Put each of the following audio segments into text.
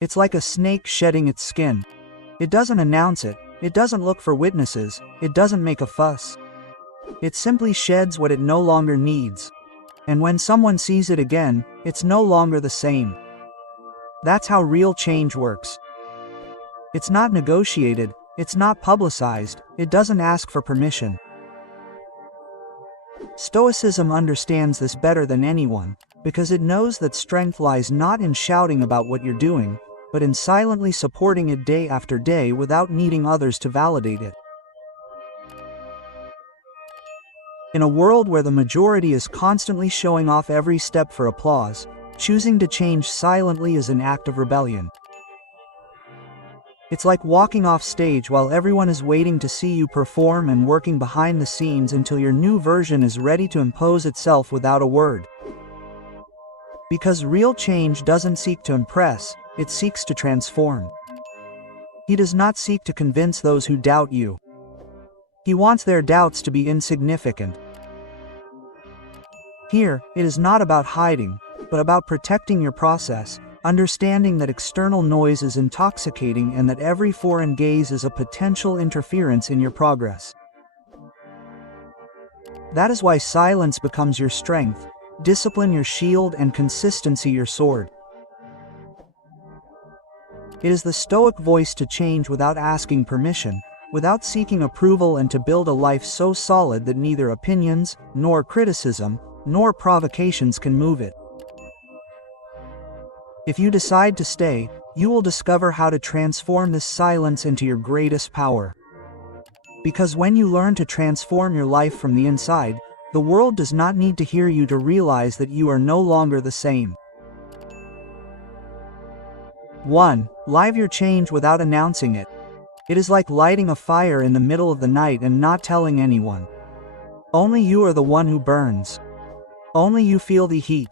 It's like a snake shedding its skin. It doesn't announce it, it doesn't look for witnesses, it doesn't make a fuss. It simply sheds what it no longer needs. And when someone sees it again, it's no longer the same. That's how real change works. It's not negotiated, it's not publicized, it doesn't ask for permission. Stoicism understands this better than anyone, because it knows that strength lies not in shouting about what you're doing, but in silently supporting it day after day without needing others to validate it. In a world where the majority is constantly showing off every step for applause, choosing to change silently is an act of rebellion. It's like walking off stage while everyone is waiting to see you perform and working behind the scenes until your new version is ready to impose itself without a word. Because real change doesn't seek to impress, it seeks to transform. He does not seek to convince those who doubt you. He wants their doubts to be insignificant. Here, it is not about hiding, but about protecting your process, understanding that external noise is intoxicating and that every foreign gaze is a potential interference in your progress. That is why silence becomes your strength, discipline your shield, and consistency your sword. It is the Stoic voice to change without asking permission, without seeking approval, and to build a life so solid that neither opinions, nor criticism, nor provocations can move it. If you decide to stay, you will discover how to transform this silence into your greatest power. Because when you learn to transform your life from the inside, the world does not need to hear you to realize that you are no longer the same. 1. Live your change without announcing it. It is like lighting a fire in the middle of the night and not telling anyone. Only you are the one who burns. Only you feel the heat.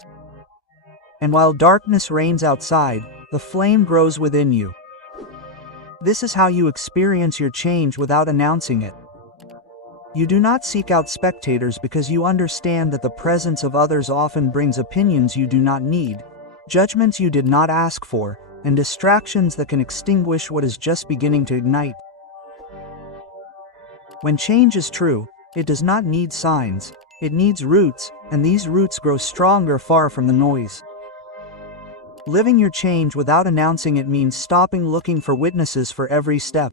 And while darkness reigns outside, the flame grows within you. This is how you experience your change without announcing it. You do not seek out spectators because you understand that the presence of others often brings opinions you do not need, judgments you did not ask for, and distractions that can extinguish what is just beginning to ignite. When change is true, it does not need signs, it needs roots, and these roots grow stronger far from the noise. Living your change without announcing it means stopping looking for witnesses for every step.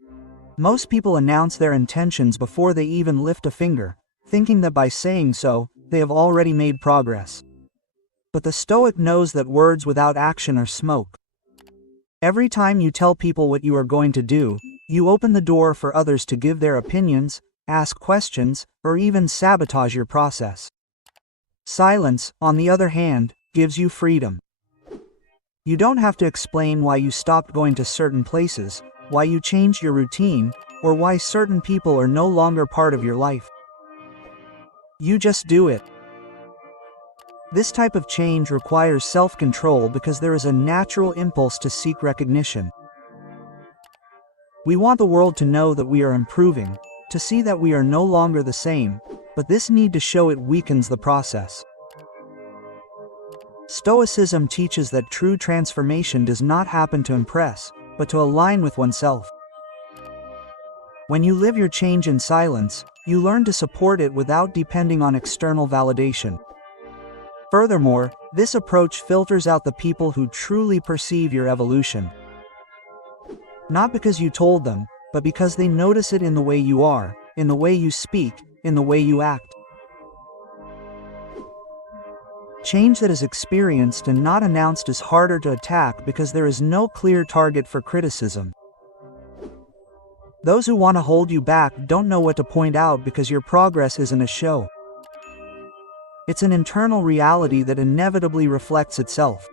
Most people announce their intentions before they even lift a finger, thinking that by saying so, they have already made progress. But the Stoic knows that words without action are smoke. Every time you tell people what you are going to do, you open the door for others to give their opinions, ask questions, or even sabotage your process. Silence, on the other hand, gives you freedom. You don't have to explain why you stopped going to certain places, why you changed your routine, or why certain people are no longer part of your life. You just do it. This type of change requires self-control because there is a natural impulse to seek recognition. We want the world to know that we are improving, to see that we are no longer the same, but this need to show it weakens the process. Stoicism teaches that true transformation does not happen to impress, but to align with oneself. When you live your change in silence, you learn to support it without depending on external validation. Furthermore, this approach filters out the people who truly perceive your evolution. Not because you told them, but because they notice it in the way you are, in the way you speak, in the way you act. Change that is experienced and not announced is harder to attack because there is no clear target for criticism. Those who want to hold you back don't know what to point out because your progress isn't a show. It's an internal reality that inevitably reflects itself.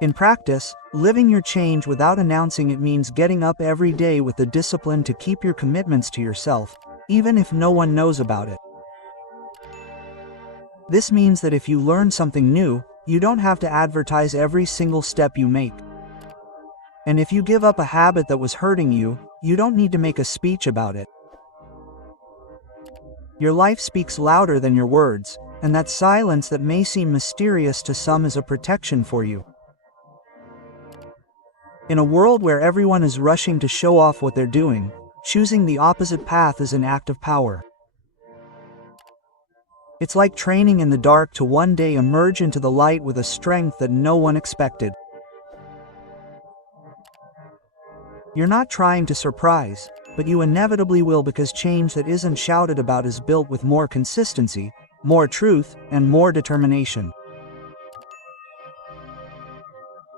In practice, living your change without announcing it means getting up every day with the discipline to keep your commitments to yourself, even if no one knows about it. This means that if you learn something new, you don't have to advertise every single step you make. And if you give up a habit that was hurting you, you don't need to make a speech about it. Your life speaks louder than your words, and that silence that may seem mysterious to some is a protection for you. In a world where everyone is rushing to show off what they're doing, choosing the opposite path is an act of power. It's like training in the dark to one day emerge into the light with a strength that no one expected. You're not trying to surprise, but you inevitably will, because change that isn't shouted about is built with more consistency, more truth, and more determination.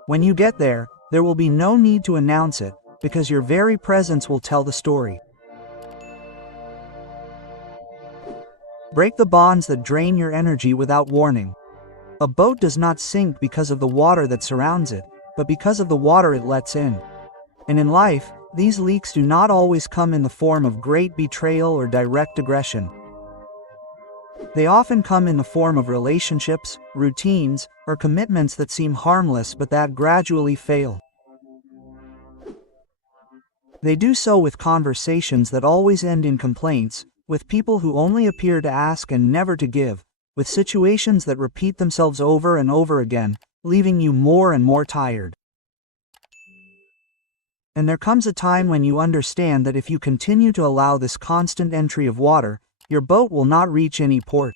When you get there, there will be no need to announce it, because your very presence will tell the story. Break the bonds that drain your energy without warning. A boat does not sink because of the water that surrounds it, but because of the water it lets in. And in life, these leaks do not always come in the form of great betrayal or direct aggression. They often come in the form of relationships, routines, or commitments that seem harmless but that gradually fail. They do so with conversations that always end in complaints, with people who only appear to ask and never to give, with situations that repeat themselves over and over again, leaving you more and more tired. And there comes a time when you understand that if you continue to allow this constant entry of water, your boat will not reach any port.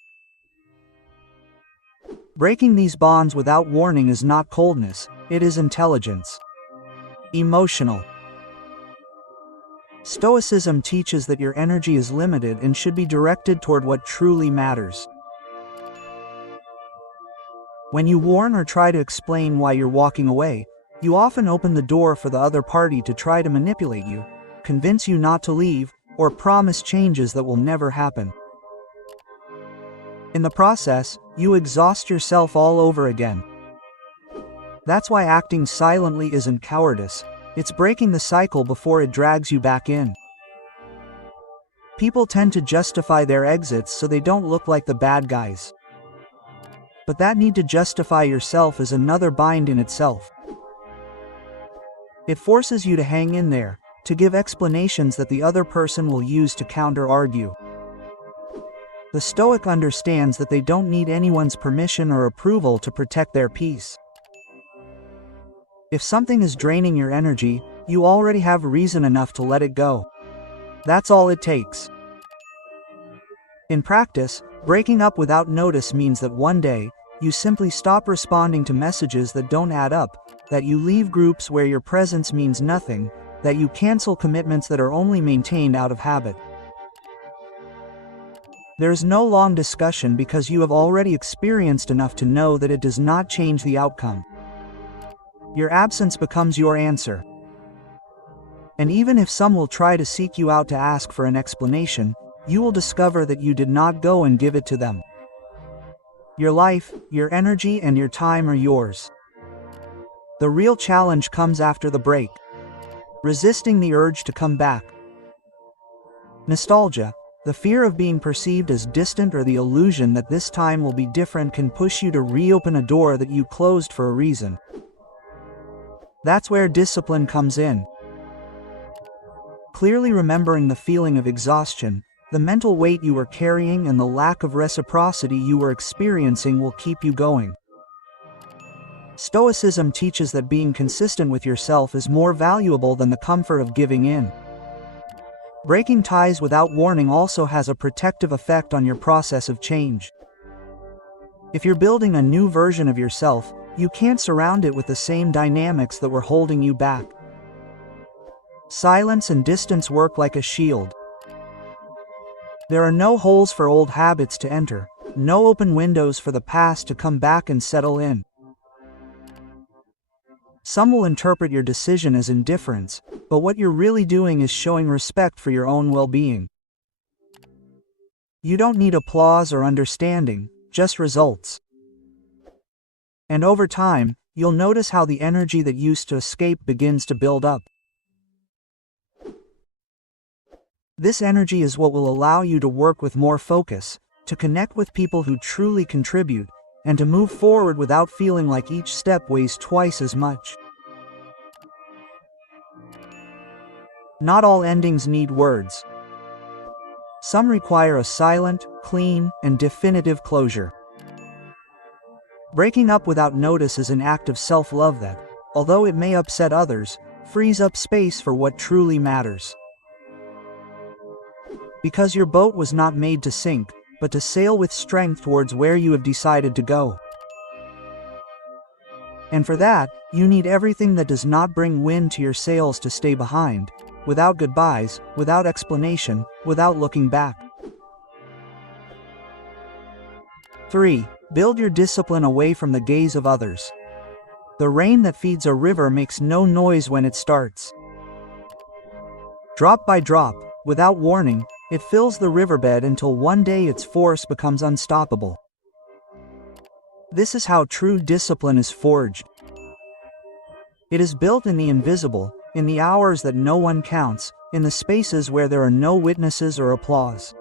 Breaking these bonds without warning is not coldness, it is intelligence. Emotional. Stoicism teaches that your energy is limited and should be directed toward what truly matters. When you warn or try to explain why you're walking away, you often open the door for the other party to try to manipulate you, convince you not to leave, or promise changes that will never happen. In the process, you exhaust yourself all over again. That's why acting silently isn't cowardice, it's breaking the cycle before it drags you back in. People tend to justify their exits so they don't look like the bad guys. But that need to justify yourself is another bind in itself. It forces you to hang in there, to give explanations that the other person will use to counter-argue. The Stoic understands that they don't need anyone's permission or approval to protect their peace. If something is draining your energy, you already have reason enough to let it go. That's all it takes. In practice, breaking up without notice means that one day, you simply stop responding to messages that don't add up, that you leave groups where your presence means nothing, that you cancel commitments that are only maintained out of habit. There is no long discussion because you have already experienced enough to know that it does not change the outcome. Your absence becomes your answer. And even if some will try to seek you out to ask for an explanation, you will discover that you did not go and give it to them. Your life, your energy, and your time are yours. The real challenge comes after the break. Resisting the urge to come back. Nostalgia, the fear of being perceived as distant or the illusion that this time will be different can push you to reopen a door that you closed for a reason. That's where discipline comes in. Clearly remembering the feeling of exhaustion, the mental weight you were carrying, and the lack of reciprocity you were experiencing will keep you going. Stoicism teaches that being consistent with yourself is more valuable than the comfort of giving in. Breaking ties without warning also has a protective effect on your process of change. If you're building a new version of yourself, you can't surround it with the same dynamics that were holding you back. Silence and distance work like a shield. There are no holes for old habits to enter, no open windows for the past to come back and settle in. Some will interpret your decision as indifference, but what you're really doing is showing respect for your own well-being. You don't need applause or understanding, just results. And over time, you'll notice how the energy that used to escape begins to build up. This energy is what will allow you to work with more focus, to connect with people who truly contribute, and to move forward without feeling like each step weighs twice as much. Not all endings need words. Some require a silent, clean, and definitive closure. Breaking up without notice is an act of self-love that, although it may upset others, frees up space for what truly matters. Because your boat was not made to sink, but to sail with strength towards where you have decided to go. And for that, you need everything that does not bring wind to your sails to stay behind, without goodbyes, without explanation, without looking back. 3. Build your discipline away from the gaze of others. The rain that feeds a river makes no noise when it starts. Drop by drop, without warning, it fills the riverbed until one day its force becomes unstoppable. This is how true discipline is forged. It is built in the invisible, in the hours that no one counts, in the spaces where there are no witnesses or applause.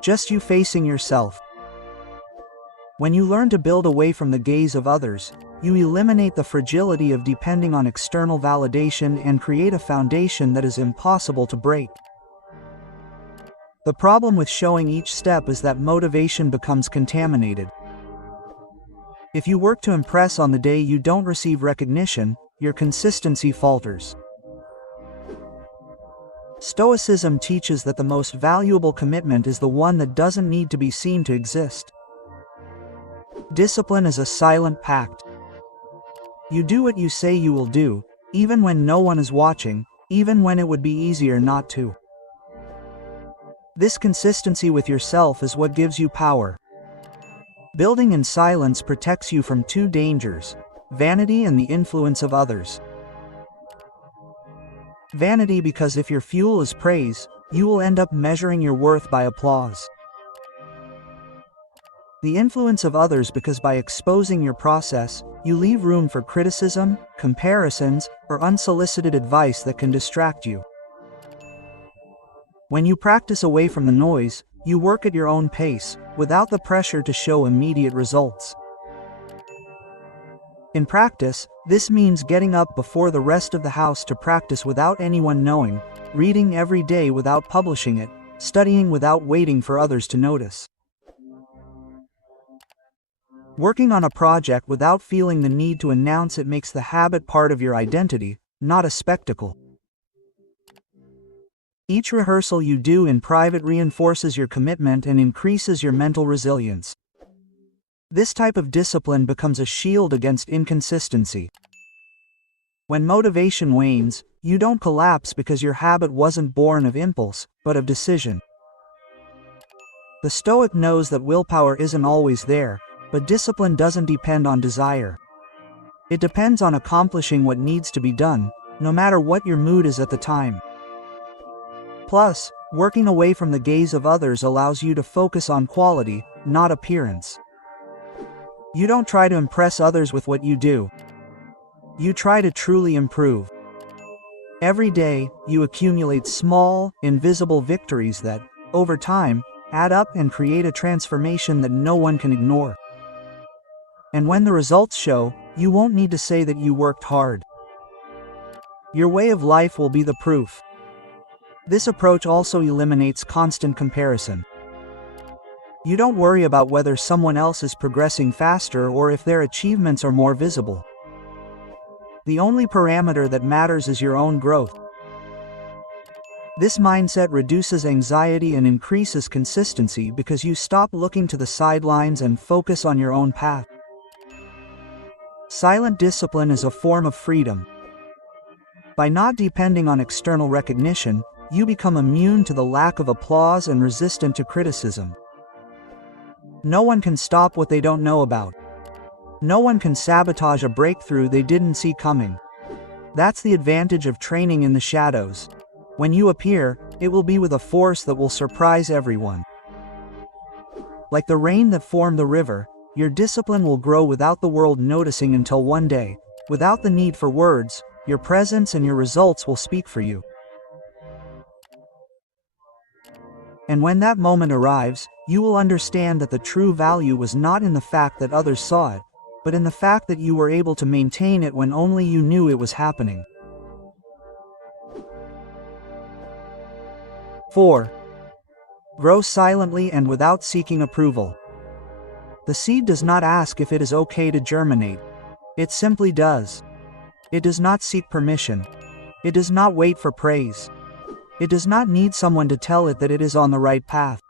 Just you facing yourself. When you learn to build away from the gaze of others, you eliminate the fragility of depending on external validation and create a foundation that is impossible to break. The problem with showing each step is that motivation becomes contaminated. If you work to impress on the day you don't receive recognition, your consistency falters. Stoicism teaches that the most valuable commitment is the one that doesn't need to be seen to exist. Discipline is a silent pact. You do what you say you will do, even when no one is watching, even when it would be easier not to. This consistency with yourself is what gives you power. Building in silence protects you from two dangers: vanity and the influence of others. Vanity, because if your fuel is praise, you will end up measuring your worth by applause. The influence of others, because by exposing your process, you leave room for criticism, comparisons, or unsolicited advice that can distract you. When you practice away from the noise, you work at your own pace, without the pressure to show immediate results. In practice, this means getting up before the rest of the house to practice without anyone knowing, reading every day without publishing it, studying without waiting for others to notice. Working on a project without feeling the need to announce it makes the habit part of your identity, not a spectacle. Each rehearsal you do in private reinforces your commitment and increases your mental resilience. This type of discipline becomes a shield against inconsistency. When motivation wanes, you don't collapse because your habit wasn't born of impulse, but of decision. The Stoic knows that willpower isn't always there, but discipline doesn't depend on desire. It depends on accomplishing what needs to be done, no matter what your mood is at the time. Plus, working away from the gaze of others allows you to focus on quality, not appearance. You don't try to impress others with what you do. You try to truly improve. Every day, you accumulate small, invisible victories that, over time, add up and create a transformation that no one can ignore. And when the results show, you won't need to say that you worked hard. Your way of life will be the proof. This approach also eliminates constant comparison. You don't worry about whether someone else is progressing faster or if their achievements are more visible. The only parameter that matters is your own growth. This mindset reduces anxiety and increases consistency because you stop looking to the sidelines and focus on your own path. Silent discipline is a form of freedom. By not depending on external recognition, you become immune to the lack of applause and resistant to criticism. No one can stop what they don't know about. No one can sabotage a breakthrough they didn't see coming. That's the advantage of training in the shadows. When you appear, it will be with a force that will surprise everyone. Like the rain that formed the river, your discipline will grow without the world noticing until one day, without the need for words, your presence and your results will speak for you. And when that moment arrives, you will understand that the true value was not in the fact that others saw it, but in the fact that you were able to maintain it when only you knew it was happening. 4. Grow silently and without seeking approval. The seed does not ask if it is okay to germinate. It simply does. It does not seek permission. It does not wait for praise. It does not need someone to tell it that it is on the right path.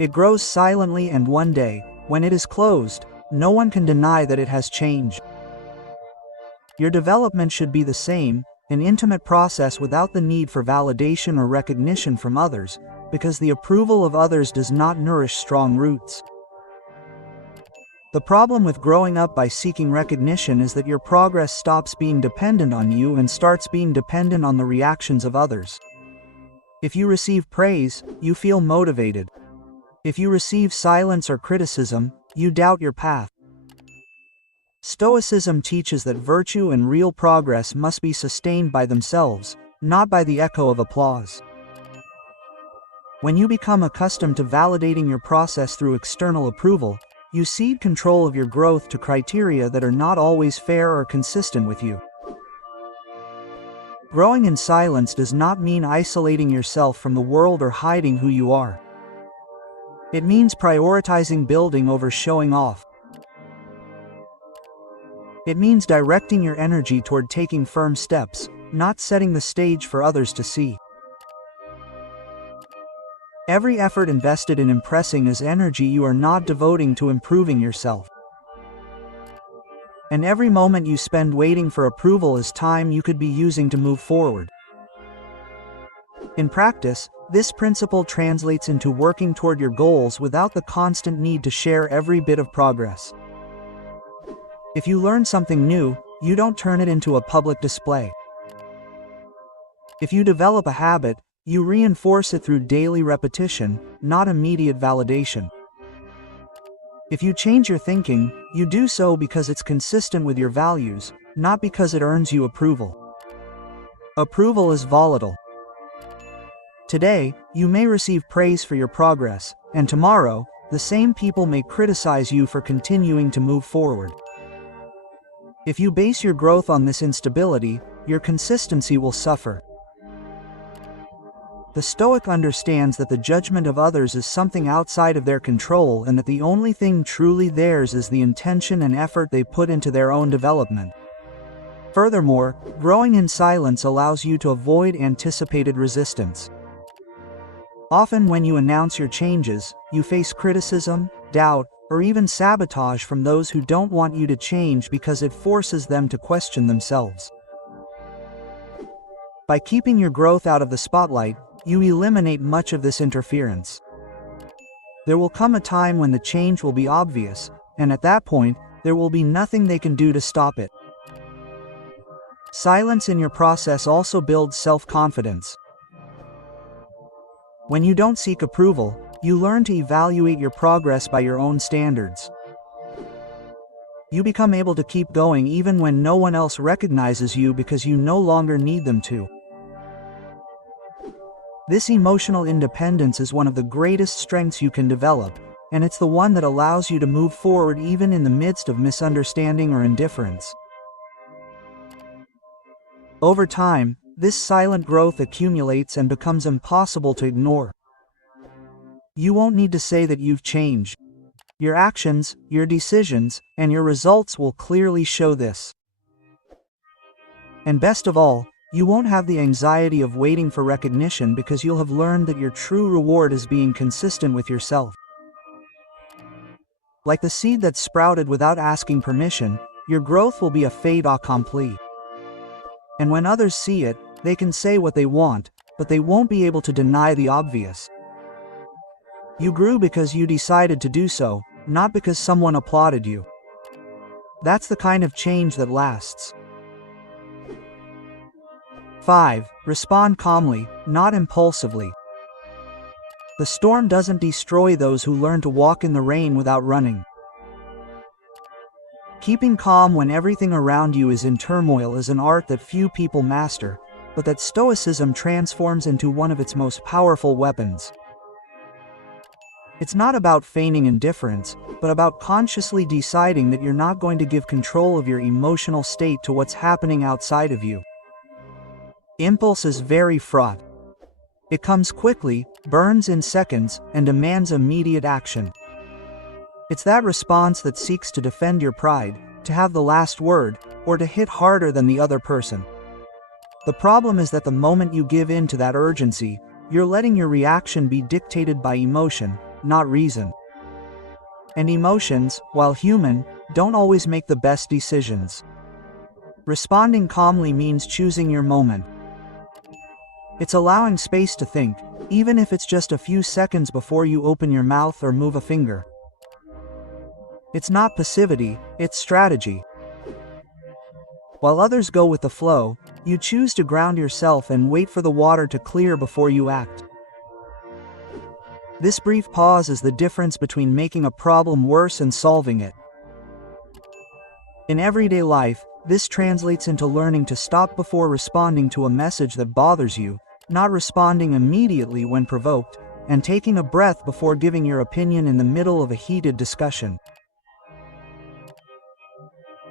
It grows silently, and one day, when it is closed, no one can deny that it has changed. Your development should be the same, an intimate process without the need for validation or recognition from others, because the approval of others does not nourish strong roots. The problem with growing up by seeking recognition is that your progress stops being dependent on you and starts being dependent on the reactions of others. If you receive praise, you feel motivated. If you receive silence or criticism, you doubt your path. Stoicism teaches that virtue and real progress must be sustained by themselves, not by the echo of applause. When you become accustomed to validating your process through external approval, you cede control of your growth to criteria that are not always fair or consistent with you. Growing in silence does not mean isolating yourself from the world or hiding who you are. It means prioritizing building over showing off. It means directing your energy toward taking firm steps, not setting the stage for others to see. Every effort invested in impressing is energy you are not devoting to improving yourself. And every moment you spend waiting for approval is time you could be using to move forward. In practice, this principle translates into working toward your goals without the constant need to share every bit of progress. If you learn something new, you don't turn it into a public display. If you develop a habit, you reinforce it through daily repetition, not immediate validation. If you change your thinking, you do so because it's consistent with your values, not because it earns you approval. Approval is volatile. Today, you may receive praise for your progress, and tomorrow, the same people may criticize you for continuing to move forward. If you base your growth on this instability, your consistency will suffer. The Stoic understands that the judgment of others is something outside of their control and that the only thing truly theirs is the intention and effort they put into their own development. Furthermore, growing in silence allows you to avoid anticipated resistance. Often when you announce your changes, you face criticism, doubt, or even sabotage from those who don't want you to change because it forces them to question themselves. By keeping your growth out of the spotlight, you eliminate much of this interference. There will come a time when the change will be obvious, and at that point, there will be nothing they can do to stop it. Silence in your process also builds self-confidence. When you don't seek approval, you learn to evaluate your progress by your own standards. You become able to keep going even when no one else recognizes you because you no longer need them to. This emotional independence is one of the greatest strengths you can develop, and it's the one that allows you to move forward even in the midst of misunderstanding or indifference. Over time, this silent growth accumulates and becomes impossible to ignore. You won't need to say that you've changed. Your actions, your decisions, and your results will clearly show this. And best of all, you won't have the anxiety of waiting for recognition because you'll have learned that your true reward is being consistent with yourself. Like the seed that sprouted without asking permission, your growth will be a fait accompli. And when others see it, they can say what they want, but they won't be able to deny the obvious. You grew because you decided to do so, not because someone applauded you. That's the kind of change that lasts. 5. Respond calmly, not impulsively. The storm doesn't destroy those who learn to walk in the rain without running. Keeping calm when everything around you is in turmoil is an art that few people master, but that Stoicism transforms into one of its most powerful weapons. It's not about feigning indifference, but about consciously deciding that you're not going to give control of your emotional state to what's happening outside of you. Impulse is very fraught. It comes quickly, burns in seconds, and demands immediate action. It's that response that seeks to defend your pride, to have the last word, or to hit harder than the other person. The problem is that the moment you give in to that urgency, you're letting your reaction be dictated by emotion, not reason. And emotions, while human, don't always make the best decisions. Responding calmly means choosing your moment. It's allowing space to think, even if it's just a few seconds before you open your mouth or move a finger. It's not passivity, it's strategy. While others go with the flow, you choose to ground yourself and wait for the water to clear before you act. This brief pause is the difference between making a problem worse and solving it. In everyday life, this translates into learning to stop before responding to a message that bothers you, not responding immediately when provoked, and taking a breath before giving your opinion in the middle of a heated discussion.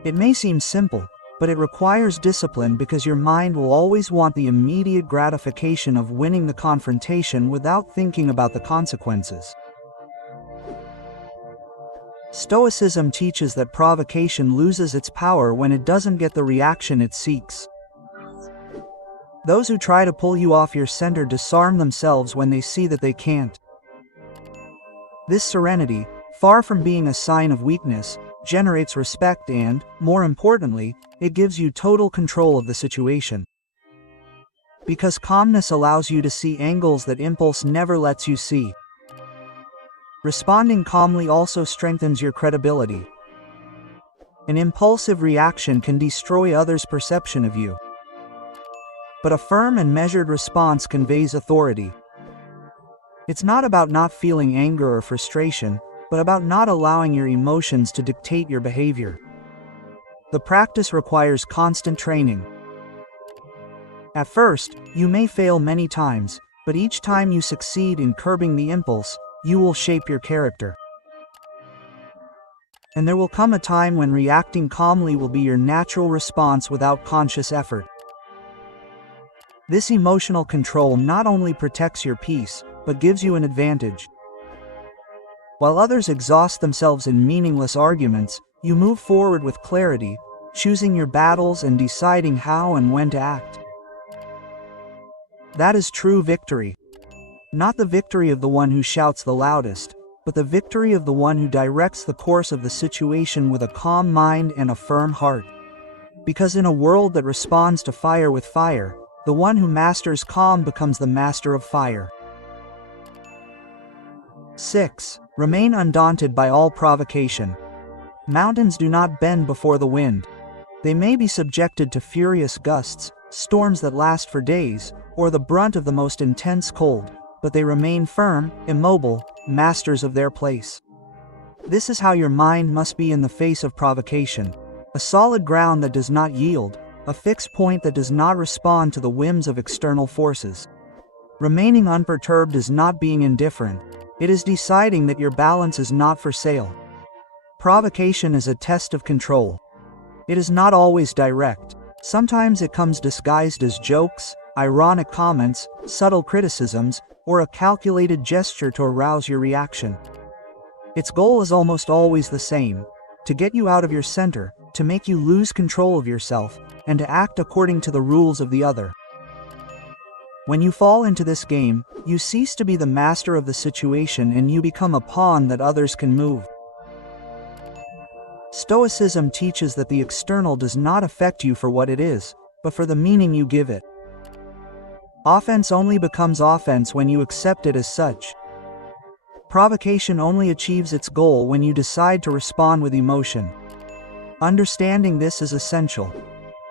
It may seem simple, but it requires discipline because your mind will always want the immediate gratification of winning the confrontation without thinking about the consequences. Stoicism teaches that provocation loses its power when it doesn't get the reaction it seeks. Those who try to pull you off your center disarm themselves when they see that they can't. This serenity, far from being a sign of weakness, generates respect and, more importantly, it gives you total control of the situation. Because calmness allows you to see angles that impulse never lets you see. Responding calmly also strengthens your credibility. An impulsive reaction can destroy others' perception of you. But a firm and measured response conveys authority. It's not about not feeling anger or frustration, but about not allowing your emotions to dictate your behavior. The practice requires constant training. At first, you may fail many times, but each time you succeed in curbing the impulse, you will shape your character. And there will come a time when reacting calmly will be your natural response without conscious effort. This emotional control not only protects your peace, but gives you an advantage. While others exhaust themselves in meaningless arguments, you move forward with clarity, choosing your battles and deciding how and when to act. That is true victory. Not the victory of the one who shouts the loudest, but the victory of the one who directs the course of the situation with a calm mind and a firm heart. Because in a world that responds to fire with fire, the one who masters calm becomes the master of fire. 6. Remain undaunted by all provocation. Mountains do not bend before the wind. They may be subjected to furious gusts, storms that last for days, or the brunt of the most intense cold, but they remain firm, immobile, masters of their place. This is how your mind must be in the face of provocation. A solid ground that does not yield, a fixed point that does not respond to the whims of external forces. Remaining unperturbed is not being indifferent. It is deciding that your balance is not for sale. Provocation is a test of control. It is not always direct. Sometimes it comes disguised as jokes, ironic comments, subtle criticisms, or a calculated gesture to arouse your reaction. Its goal is almost always the same: to get you out of your center, to make you lose control of yourself, and to act according to the rules of the other. When you fall into this game, you cease to be the master of the situation and you become a pawn that others can move. Stoicism teaches that the external does not affect you for what it is, but for the meaning you give it. Offense only becomes offense when you accept it as such. Provocation only achieves its goal when you decide to respond with emotion. Understanding this is essential.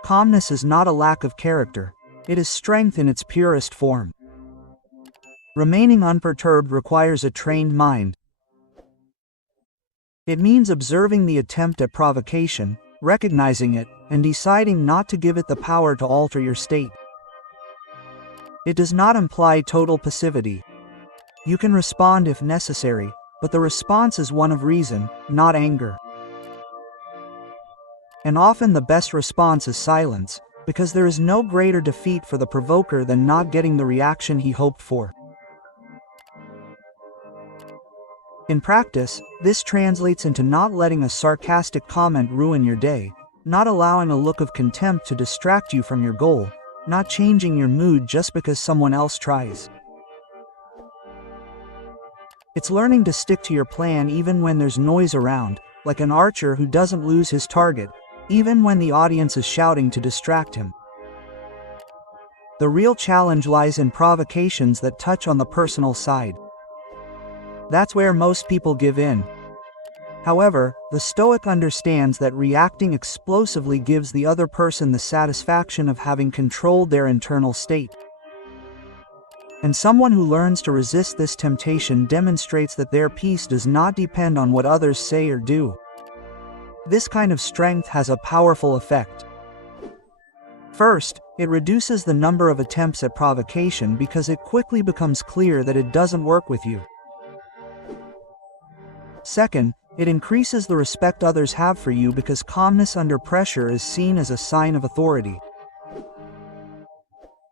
Calmness is not a lack of character. It is strength in its purest form. Remaining unperturbed requires a trained mind. It means observing the attempt at provocation, recognizing it, and deciding not to give it the power to alter your state. It does not imply total passivity. You can respond if necessary, but the response is one of reason, not anger. And often the best response is silence, because there is no greater defeat for the provoker than not getting the reaction he hoped for. In practice, this translates into not letting a sarcastic comment ruin your day, not allowing a look of contempt to distract you from your goal, not changing your mood just because someone else tries. It's learning to stick to your plan even when there's noise around, like an archer who doesn't lose his target, even when the audience is shouting to distract him. The real challenge lies in provocations that touch on the personal side. That's where most people give in. However, the Stoic understands that reacting explosively gives the other person the satisfaction of having controlled their internal state. And someone who learns to resist this temptation demonstrates that their peace does not depend on what others say or do. This kind of strength has a powerful effect. First, it reduces the number of attempts at provocation because it quickly becomes clear that it doesn't work with you. Second, it increases the respect others have for you because calmness under pressure is seen as a sign of authority.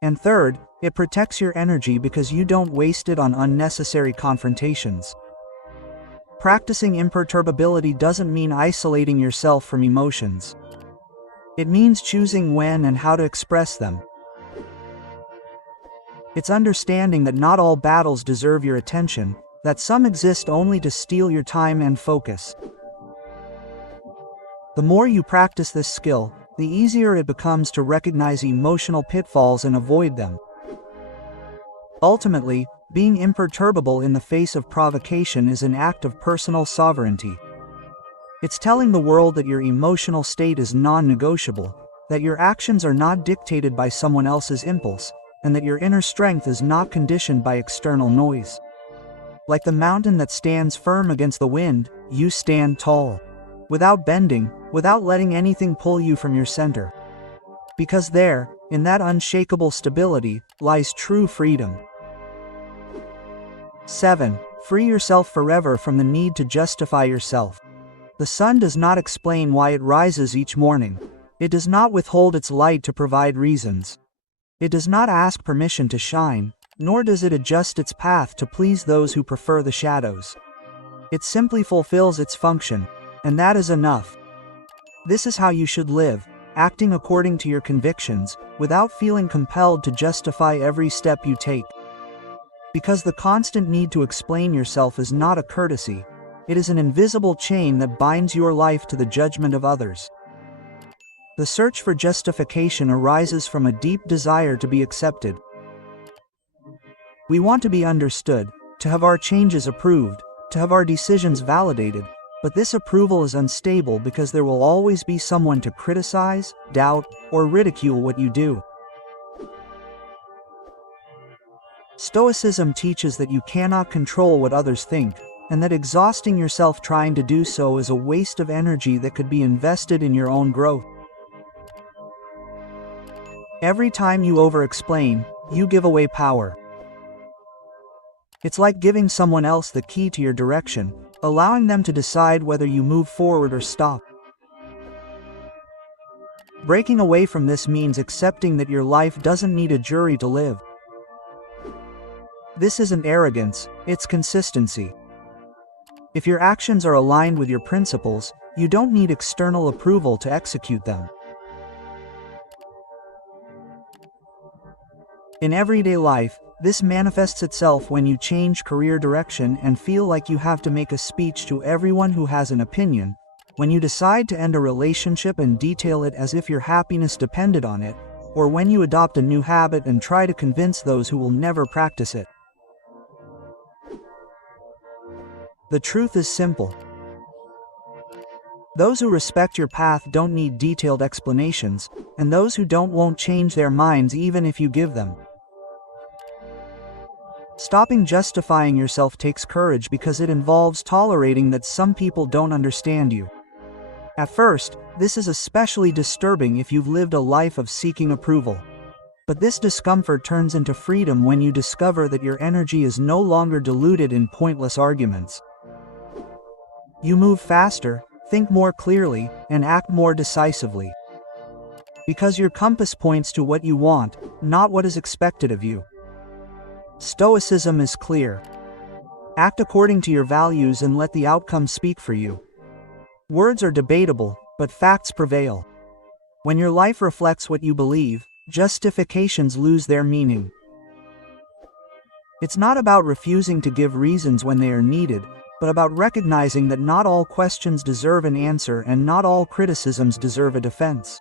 And third, it protects your energy because you don't waste it on unnecessary confrontations. Practicing imperturbability doesn't mean isolating yourself from emotions. It means choosing when and how to express them. It's understanding that not all battles deserve your attention, that some exist only to steal your time and focus. The more you practice this skill, the easier it becomes to recognize emotional pitfalls and avoid them. Ultimately, being imperturbable in the face of provocation is an act of personal sovereignty. It's telling the world that your emotional state is non-negotiable, that your actions are not dictated by someone else's impulse, and that your inner strength is not conditioned by external noise. Like the mountain that stands firm against the wind, you stand tall. Without bending, without letting anything pull you from your center. Because there, in that unshakable stability, lies true freedom. 7. Free yourself forever from the need to justify yourself. The sun does not explain why it rises each morning. It does not withhold its light to provide reasons. It does not ask permission to shine, nor does it adjust its path to please those who prefer the shadows. It simply fulfills its function, and that is enough. This is how you should live, acting according to your convictions, without feeling compelled to justify every step you take. Because the constant need to explain yourself is not a courtesy, it is an invisible chain that binds your life to the judgment of others. The search for justification arises from a deep desire to be accepted. We want to be understood, to have our changes approved, to have our decisions validated, but this approval is unstable because there will always be someone to criticize, doubt, or ridicule what you do. Stoicism teaches that you cannot control what others think, and that exhausting yourself trying to do so is a waste of energy that could be invested in your own growth. Every time you over-explain, you give away power. It's like giving someone else the key to your direction, allowing them to decide whether you move forward or stop. Breaking away from this means accepting that your life doesn't need a jury to live. This isn't arrogance, it's consistency. If your actions are aligned with your principles, you don't need external approval to execute them. In everyday life, this manifests itself when you change career direction and feel like you have to make a speech to everyone who has an opinion, when you decide to end a relationship and detail it as if your happiness depended on it, or when you adopt a new habit and try to convince those who will never practice it. The truth is simple. Those who respect your path don't need detailed explanations, and those who don't won't change their minds even if you give them. Stopping justifying yourself takes courage because it involves tolerating that some people don't understand you. At first, this is especially disturbing if you've lived a life of seeking approval. But this discomfort turns into freedom when you discover that your energy is no longer diluted in pointless arguments. You move faster, think more clearly, and act more decisively. Because your compass points to what you want, not what is expected of you. Stoicism is clear. Act according to your values and let the outcome speak for you. Words are debatable, but facts prevail. When your life reflects what you believe, justifications lose their meaning. It's not about refusing to give reasons when they are needed, but about recognizing that not all questions deserve an answer and not all criticisms deserve a defense.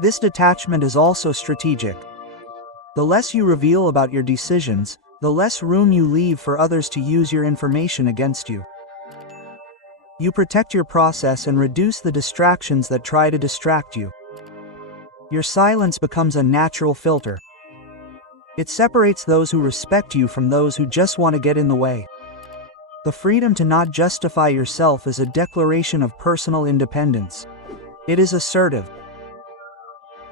This detachment is also strategic. The less you reveal about your decisions, the less room you leave for others to use your information against you. You protect your process and reduce the distractions that try to distract you. Your silence becomes a natural filter. It separates those who respect you from those who just want to get in the way. The freedom to not justify yourself is a declaration of personal independence. It is assertive.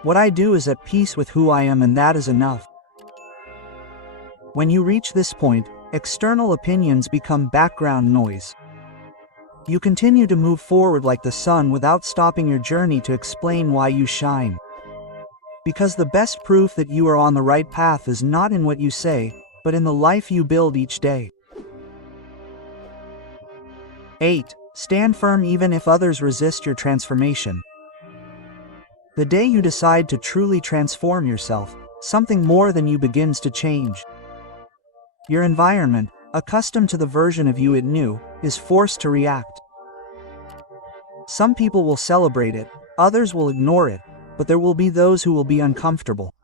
What I do is at peace with who I am, and that is enough. When you reach this point, external opinions become background noise. You continue to move forward like the sun without stopping your journey to explain why you shine. Because the best proof that you are on the right path is not in what you say, but in the life you build each day. 8. Stand firm even if others resist your transformation. The day you decide to truly transform yourself, something more than you begins to change. Your environment, accustomed to the version of you it knew, is forced to react. Some people will celebrate it, others will ignore it, but there will be those who will be uncomfortable.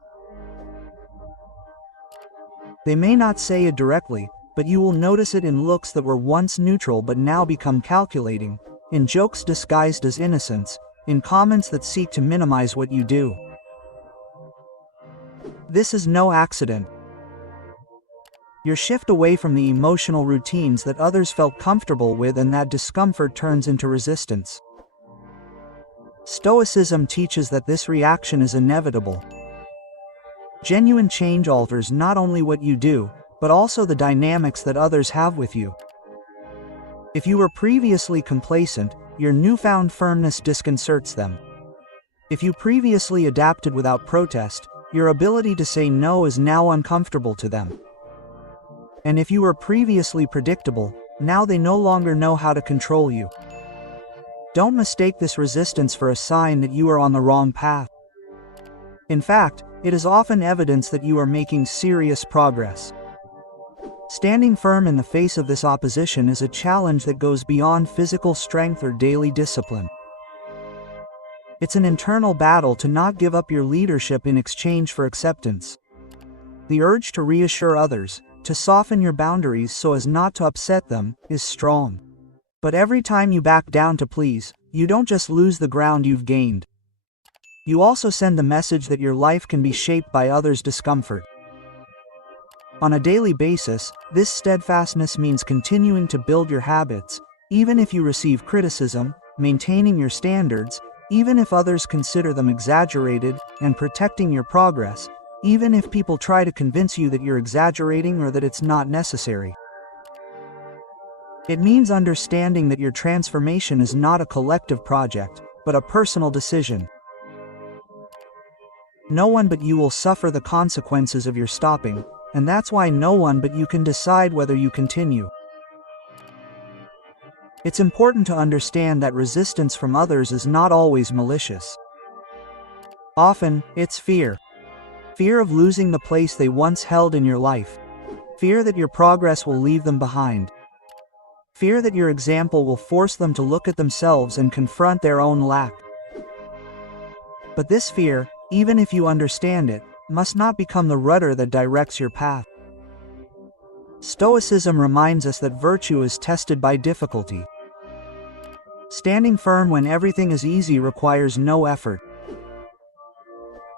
They may not say it directly, but you will notice it in looks that were once neutral but now become calculating, in jokes disguised as innocence, in comments that seek to minimize what you do. This is no accident. Your shift away from the emotional routines that others felt comfortable with, and that discomfort turns into resistance. Stoicism teaches that this reaction is inevitable. Genuine change alters not only what you do, but also the dynamics that others have with you. If you were previously complacent, your newfound firmness disconcerts them. If you previously adapted without protest, your ability to say no is now uncomfortable to them. And if you were previously predictable, now they no longer know how to control you. Don't mistake this resistance for a sign that you are on the wrong path. In fact, it is often evidence that you are making serious progress. Standing firm in the face of this opposition is a challenge that goes beyond physical strength or daily discipline. It's an internal battle to not give up your leadership in exchange for acceptance. The urge to reassure others, to soften your boundaries so as not to upset them, is strong. But every time you back down to please, you don't just lose the ground you've gained. You also send the message that your life can be shaped by others' discomfort. On a daily basis, this steadfastness means continuing to build your habits, even if you receive criticism, maintaining your standards, even if others consider them exaggerated, and protecting your progress, even if people try to convince you that you're exaggerating or that it's not necessary. It means understanding that your transformation is not a collective project, but a personal decision. No one but you will suffer the consequences of your stopping, and that's why no one but you can decide whether you continue. It's important to understand that resistance from others is not always malicious. Often, it's fear. Fear of losing the place they once held in your life. Fear that your progress will leave them behind. Fear that your example will force them to look at themselves and confront their own lack. But this fear, even if you understand it, must not become the rudder that directs your path. Stoicism reminds us that virtue is tested by difficulty. Standing firm when everything is easy requires no effort.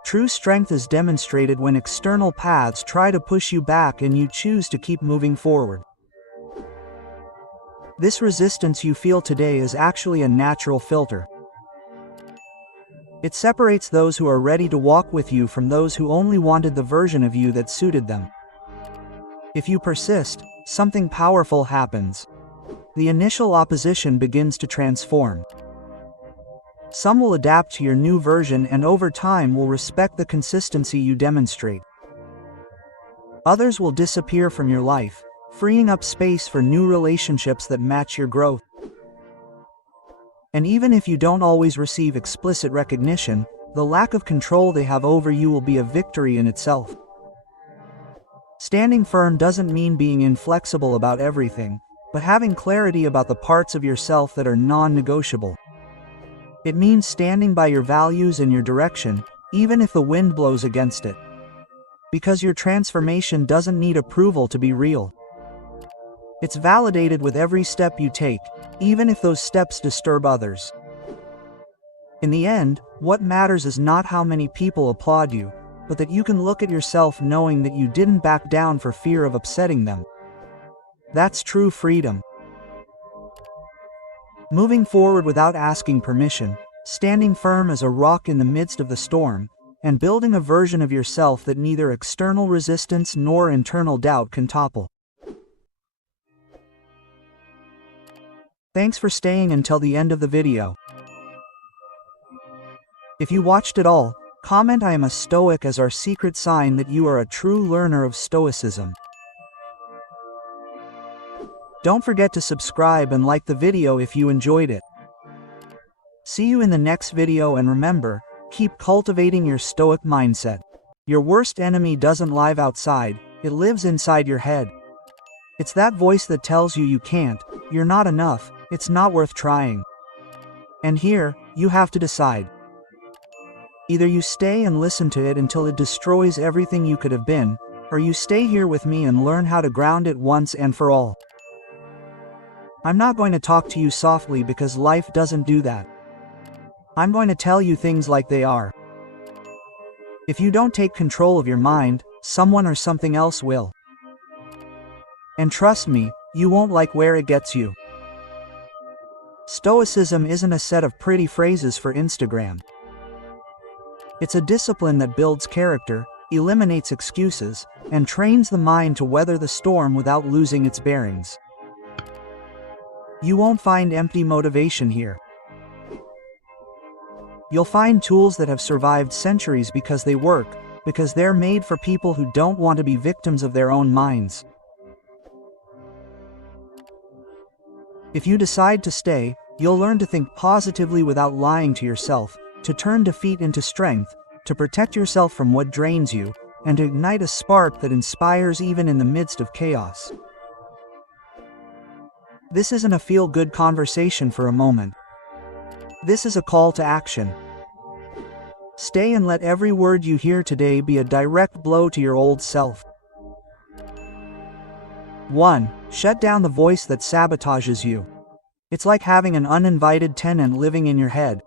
True strength is demonstrated when external paths try to push you back and you choose to keep moving forward. This resistance you feel today is actually a natural filter. It separates those who are ready to walk with you from those who only wanted the version of you that suited them. If you persist, something powerful happens. The initial opposition begins to transform. Some will adapt to your new version and over time will respect the consistency you demonstrate. Others will disappear from your life, freeing up space for new relationships that match your growth. And even if you don't always receive explicit recognition, the lack of control they have over you will be a victory in itself. Standing firm doesn't mean being inflexible about everything, but having clarity about the parts of yourself that are non-negotiable. It means standing by your values and your direction, even if the wind blows against it. Because your transformation doesn't need approval to be real. It's validated with every step you take, even if those steps disturb others. In the end, what matters is not how many people applaud you, but that you can look at yourself knowing that you didn't back down for fear of upsetting them. That's true freedom. Moving forward without asking permission, standing firm as a rock in the midst of the storm, and building a version of yourself that neither external resistance nor internal doubt can topple. Thanks for staying until the end of the video. If you watched it all, comment "I am a Stoic" as our secret sign that you are a true learner of Stoicism. Don't forget to subscribe and like the video if you enjoyed it. See you in the next video, and remember, keep cultivating your Stoic mindset. Your worst enemy doesn't live outside, it lives inside your head. It's that voice that tells you you can't, you're not enough, it's not worth trying. And here, you have to decide. Either you stay and listen to it until it destroys everything you could have been, or you stay here with me and learn how to ground it once and for all. I'm not going to talk to you softly because life doesn't do that. I'm going to tell you things like they are. If you don't take control of your mind, someone or something else will. And trust me, you won't like where it gets you. Stoicism isn't a set of pretty phrases for Instagram. It's a discipline that builds character, eliminates excuses, and trains the mind to weather the storm without losing its bearings. You won't find empty motivation here. You'll find tools that have survived centuries because they work, because they're made for people who don't want to be victims of their own minds. If you decide to stay, you'll learn to think positively without lying to yourself, to turn defeat into strength, to protect yourself from what drains you, and to ignite a spark that inspires even in the midst of chaos. This isn't a feel-good conversation for a moment. This is a call to action. Stay and let every word you hear today be a direct blow to your old self. 1. Shut down the voice that sabotages you. It's like having an uninvited tenant living in your head.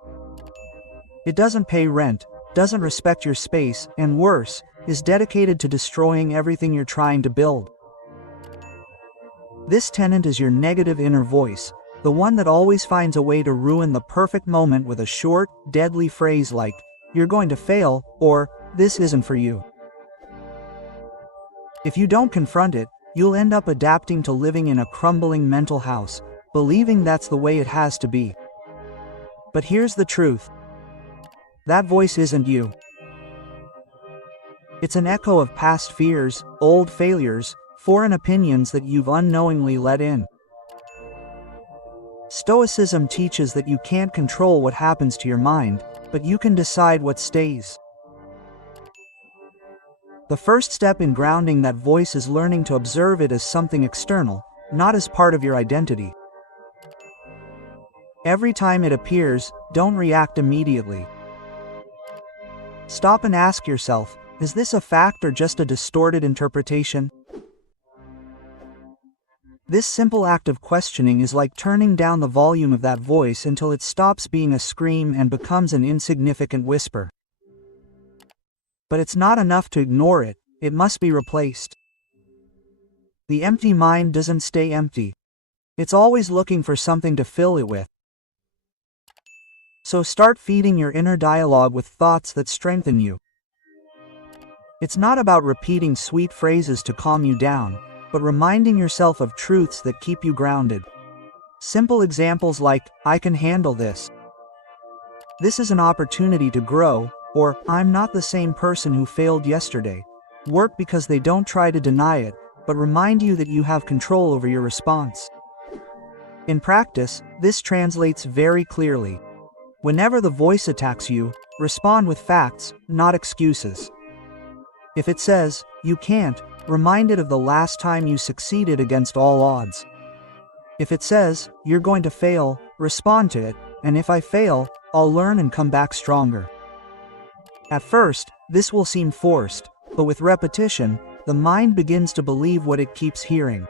It doesn't pay rent, doesn't respect your space, and worse, is dedicated to destroying everything you're trying to build. This tenant is your negative inner voice, the one that always finds a way to ruin the perfect moment with a short, deadly phrase like, "You're going to fail," or, "This isn't for you." If you don't confront it, you'll end up adapting to living in a crumbling mental house, believing that's the way it has to be. But here's the truth. That voice isn't you. It's an echo of past fears, old failures, foreign opinions that you've unknowingly let in. Stoicism teaches that you can't control what happens to your mind, but you can decide what stays. The first step in grounding that voice is learning to observe it as something external, not as part of your identity. Every time it appears, don't react immediately. Stop and ask yourself, is this a fact or just a distorted interpretation? This simple act of questioning is like turning down the volume of that voice until it stops being a scream and becomes an insignificant whisper. But it's not enough to ignore it, it must be replaced. The empty mind doesn't stay empty. It's always looking for something to fill it with. So start feeding your inner dialogue with thoughts that strengthen you. It's not about repeating sweet phrases to calm you down, but reminding yourself of truths that keep you grounded. Simple examples like, "I can handle this. This is an opportunity to grow," or, "I'm not the same person who failed yesterday," work because they don't try to deny it, but but remind you that you have control over your response. In practice, this translates very clearly. Whenever the voice attacks you, respond with facts, not excuses. If it says, "You can't," remind it of the last time you succeeded against all odds. If it says, "You're going to fail," respond to it, "And if I fail, I'll learn and come back stronger." At first, this will seem forced, but with repetition, the mind begins to believe what it keeps hearing.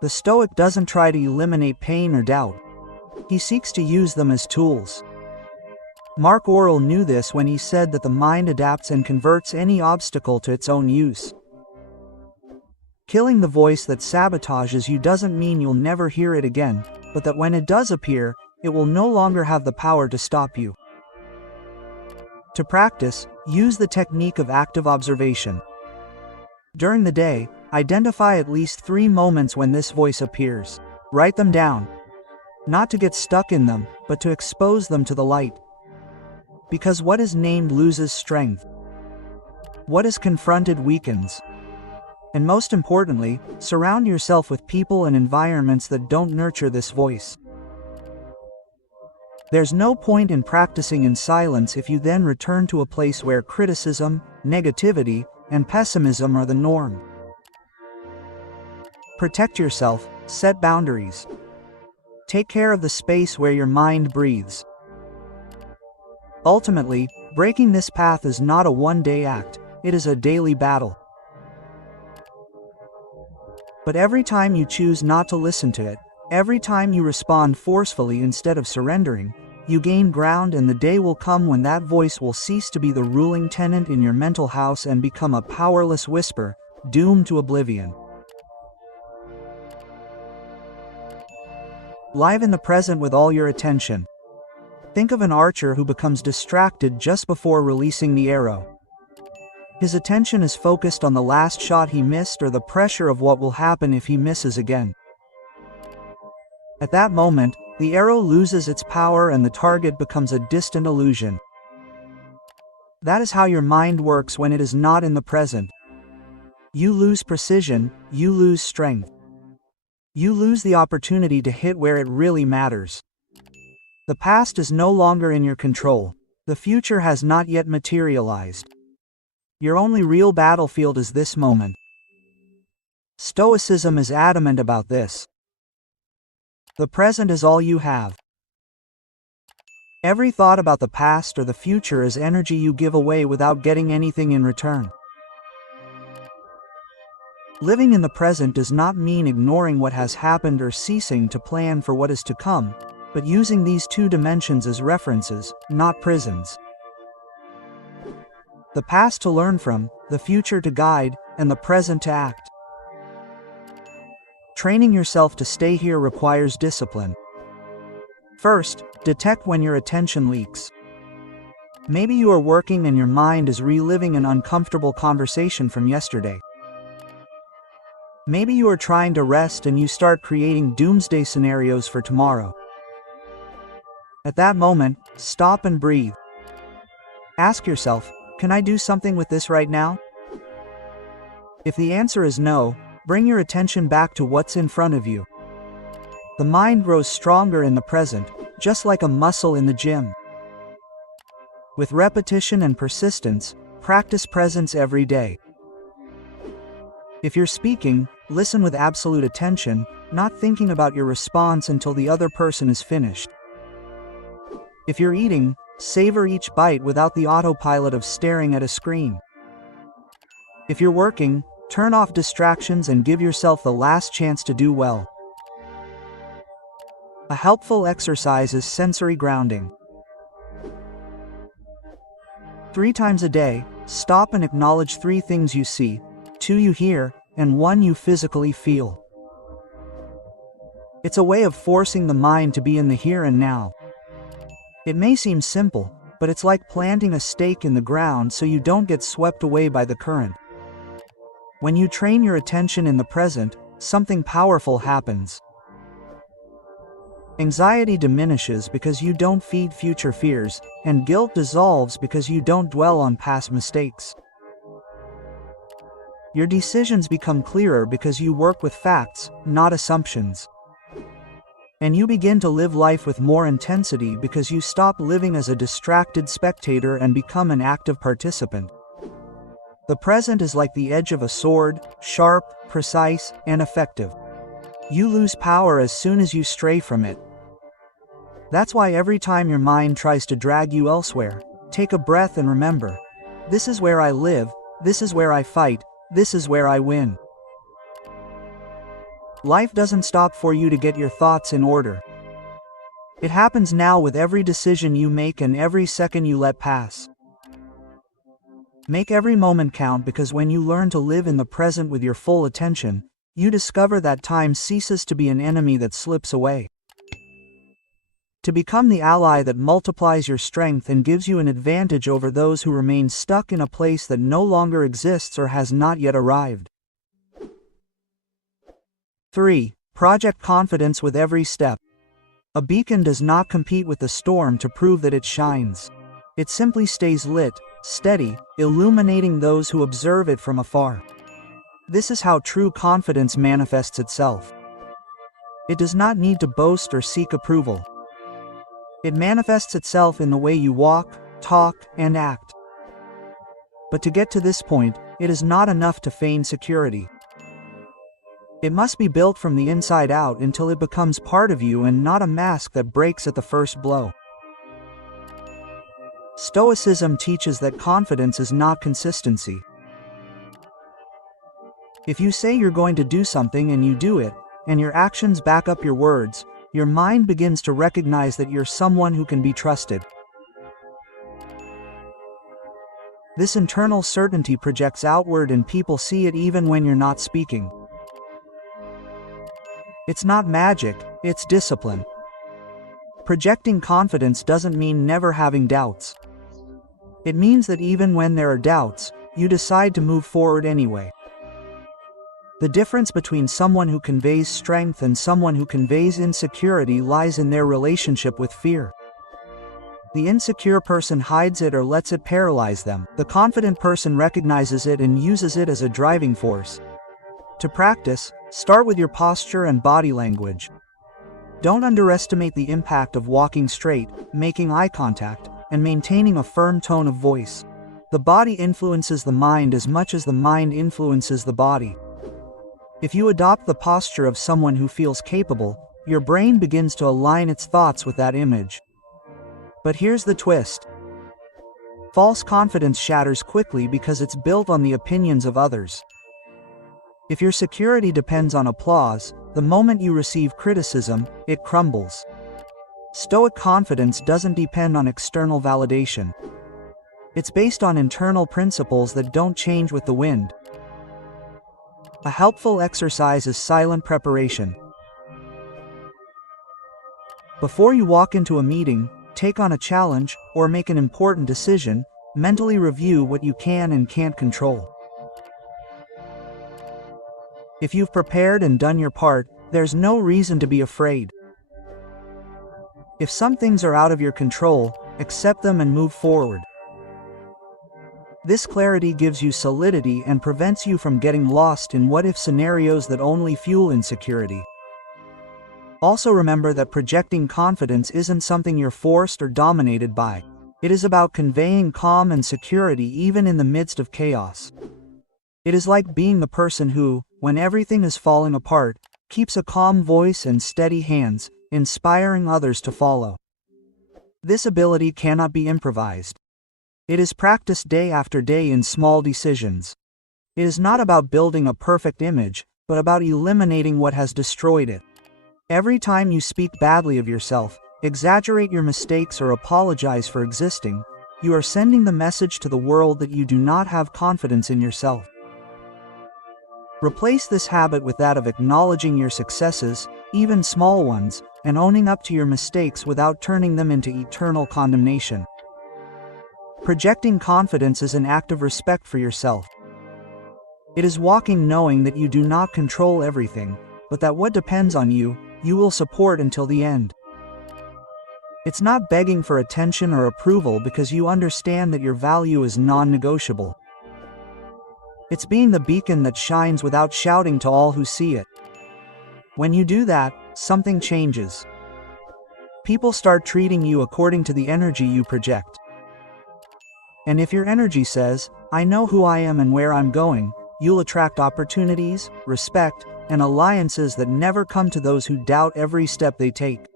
The Stoic doesn't try to eliminate pain or doubt. He seeks to use them as tools. Marco Aurelio knew this when he said that the mind adapts and converts any obstacle to its own use. Killing the voice that sabotages you doesn't mean you'll never hear it again, but that when it does appear, it will no longer have the power to stop you. To practice, use the technique of active observation. During the day, identify at least 3 moments when this voice appears. Write them down. Not to get stuck in them, but to expose them to the light. Because what is named loses strength. What is confronted weakens. And most importantly, surround yourself with people and environments that don't nurture this voice. There's no point in practicing in silence if you then return to a place where criticism, negativity, and pessimism are the norm. Protect yourself, set boundaries. Take care of the space where your mind breathes. Ultimately, breaking this path is not a one-day act, it is a daily battle. But every time you choose not to listen to it, every time you respond forcefully instead of surrendering, you gain ground, and the day will come when that voice will cease to be the ruling tenant in your mental house and become a powerless whisper, doomed to oblivion. Live in the present with all your attention. Think of an archer who becomes distracted just before releasing the arrow. His attention is focused on the last shot he missed or the pressure of what will happen if he misses again. At that moment, the arrow loses its power and the target becomes a distant illusion. That is how your mind works when it is not in the present. You lose precision, you lose strength. You lose the opportunity to hit where it really matters. The past is no longer in your control. The future has not yet materialized. Your only real battlefield is this moment. Stoicism is adamant about this. The present is all you have. Every thought about the past or the future is energy you give away without getting anything in return. Living in the present does not mean ignoring what has happened or ceasing to plan for what is to come, but using these 2 dimensions as references, not prisons. The past to learn from, the future to guide, and the present to act. Training yourself to stay here requires discipline. First, detect when your attention leaks. Maybe you are working and your mind is reliving an uncomfortable conversation from yesterday. Maybe you are trying to rest and you start creating doomsday scenarios for tomorrow. At that moment, stop and breathe. Ask yourself, can I do something with this right now? If the answer is no, bring your attention back to what's in front of you. The mind grows stronger in the present, just like a muscle in the gym. With repetition and persistence, practice presence every day. If you're speaking, listen with absolute attention, not thinking about your response until the other person is finished. If you're eating, savor each bite without the autopilot of staring at a screen. If you're working, turn off distractions and give yourself the last chance to do well. A helpful exercise is sensory grounding. 3 times a day, stop and acknowledge 3 things you see, 2 you hear, and 1 you physically feel. It's a way of forcing the mind to be in the here and now. It may seem simple, but it's like planting a stake in the ground so you don't get swept away by the current. When you train your attention in the present, something powerful happens. Anxiety diminishes because you don't feed future fears, and guilt dissolves because you don't dwell on past mistakes. Your decisions become clearer because you work with facts, not assumptions. And you begin to live life with more intensity because you stop living as a distracted spectator and become an active participant. The present is like the edge of a sword, sharp, precise, and effective. You lose power as soon as you stray from it. That's why every time your mind tries to drag you elsewhere, take a breath and remember, this is where I live, this is where I fight, this is where I win. Life doesn't stop for you to get your thoughts in order. It happens now with every decision you make and every second you let pass. Make every moment count, because when you learn to live in the present with your full attention, you discover that time ceases to be an enemy that slips away. To become the ally that multiplies your strength and gives you an advantage over those who remain stuck in a place that no longer exists or has not yet arrived. 3. Project confidence with every step. A beacon does not compete with the storm to prove that it shines. It simply stays lit, steady, illuminating those who observe it from afar. This is how true confidence manifests itself. It does not need to boast or seek approval. It manifests itself in the way you walk, talk, and act. But to get to this point, it is not enough to feign security. It must be built from the inside out until it becomes part of you and not a mask that breaks at the first blow. Stoicism teaches that confidence is not consistency. If you say you're going to do something and you do it, and your actions back up your words, your mind begins to recognize that you're someone who can be trusted. This internal certainty projects outward and people see it even when you're not speaking. It's not magic, it's discipline. Projecting confidence doesn't mean never having doubts. It means that even when there are doubts, you decide to move forward anyway. The difference between someone who conveys strength and someone who conveys insecurity lies in their relationship with fear. The insecure person hides it or lets it paralyze them. The confident person recognizes it and uses it as a driving force. To practice, start with your posture and body language. Don't underestimate the impact of walking straight, making eye contact, and maintaining a firm tone of voice. The body influences the mind as much as the mind influences the body. If you adopt the posture of someone who feels capable, your brain begins to align its thoughts with that image. But here's the twist. False confidence shatters quickly because it's built on the opinions of others. If your security depends on applause, the moment you receive criticism, it crumbles. Stoic confidence doesn't depend on external validation. It's based on internal principles that don't change with the wind. A helpful exercise is silent preparation. Before you walk into a meeting, take on a challenge, or make an important decision, mentally review what you can and can't control. If you've prepared and done your part, there's no reason to be afraid. If some things are out of your control, accept them and move forward. This clarity gives you solidity and prevents you from getting lost in what-if scenarios that only fuel insecurity. Also remember that projecting confidence isn't something you're forced or dominated by. It is about conveying calm and security even in the midst of chaos. It is like being the person who, when everything is falling apart, keeps a calm voice and steady hands, inspiring others to follow. This ability cannot be improvised. It is practiced day after day in small decisions. It is not about building a perfect image, but about eliminating what has destroyed it. Every time you speak badly of yourself, exaggerate your mistakes or apologize for existing, you are sending the message to the world that you do not have confidence in yourself. Replace this habit with that of acknowledging your successes, even small ones, and owning up to your mistakes without turning them into eternal condemnation. Projecting confidence is an act of respect for yourself. It is walking knowing that you do not control everything, but that what depends on you, you will support until the end. It's not begging for attention or approval because you understand that your value is non-negotiable. It's being the beacon that shines without shouting to all who see it. When you do that, something changes. People start treating you according to the energy you project. And if your energy says, "I know who I am and where I'm going," you'll attract opportunities, respect, and alliances that never come to those who doubt every step they take.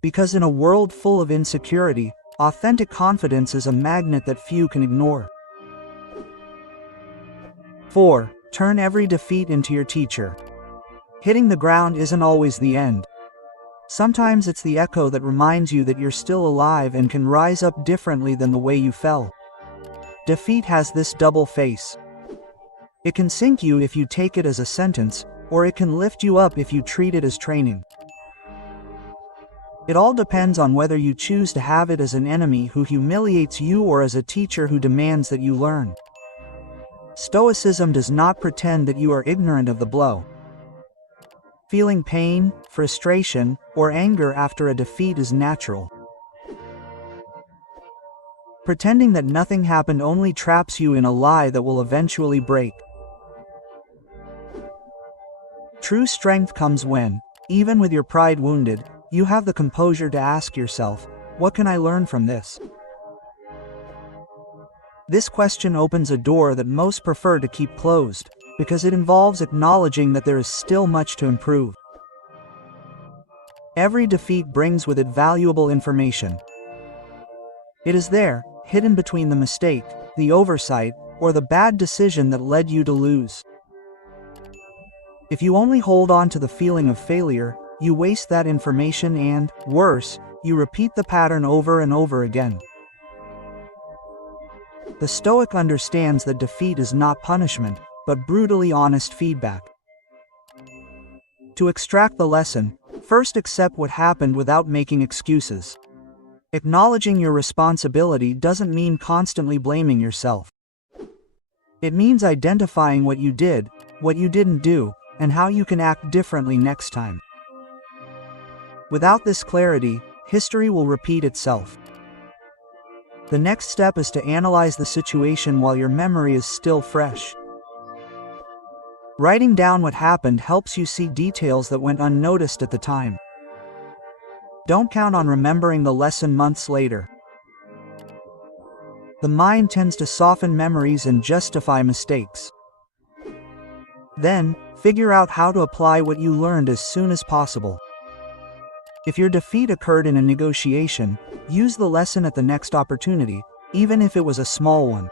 Because in a world full of insecurity, authentic confidence is a magnet that few can ignore. 4. Turn every defeat into your teacher. Hitting the ground isn't always the end. Sometimes it's the echo that reminds you that you're still alive and can rise up differently than the way you fell. Defeat has this double face. It can sink you if you take it as a sentence, or it can lift you up if you treat it as training. It all depends on whether you choose to have it as an enemy who humiliates you or as a teacher who demands that you learn. Stoicism does not pretend that you are ignorant of the blow. Feeling pain, frustration, or anger after a defeat is natural. Pretending that nothing happened only traps you in a lie that will eventually break. True strength comes when, even with your pride wounded, you have the composure to ask yourself, "What can I learn from this?" This question opens a door that most prefer to keep closed, because it involves acknowledging that there is still much to improve. Every defeat brings with it valuable information. It is there, hidden between the mistake, the oversight, or the bad decision that led you to lose. If you only hold on to the feeling of failure, you waste that information and, worse, you repeat the pattern over and over again. The Stoic understands that defeat is not punishment, but brutally honest feedback. To extract the lesson, first accept what happened without making excuses. Acknowledging your responsibility doesn't mean constantly blaming yourself. It means identifying what you did, what you didn't do, and how you can act differently next time. Without this clarity, history will repeat itself. The next step is to analyze the situation while your memory is still fresh. Writing down what happened helps you see details that went unnoticed at the time. Don't count on remembering the lesson months later. The mind tends to soften memories and justify mistakes. Then, figure out how to apply what you learned as soon as possible. If your defeat occurred in a negotiation, use the lesson at the next opportunity, even if it was a small one.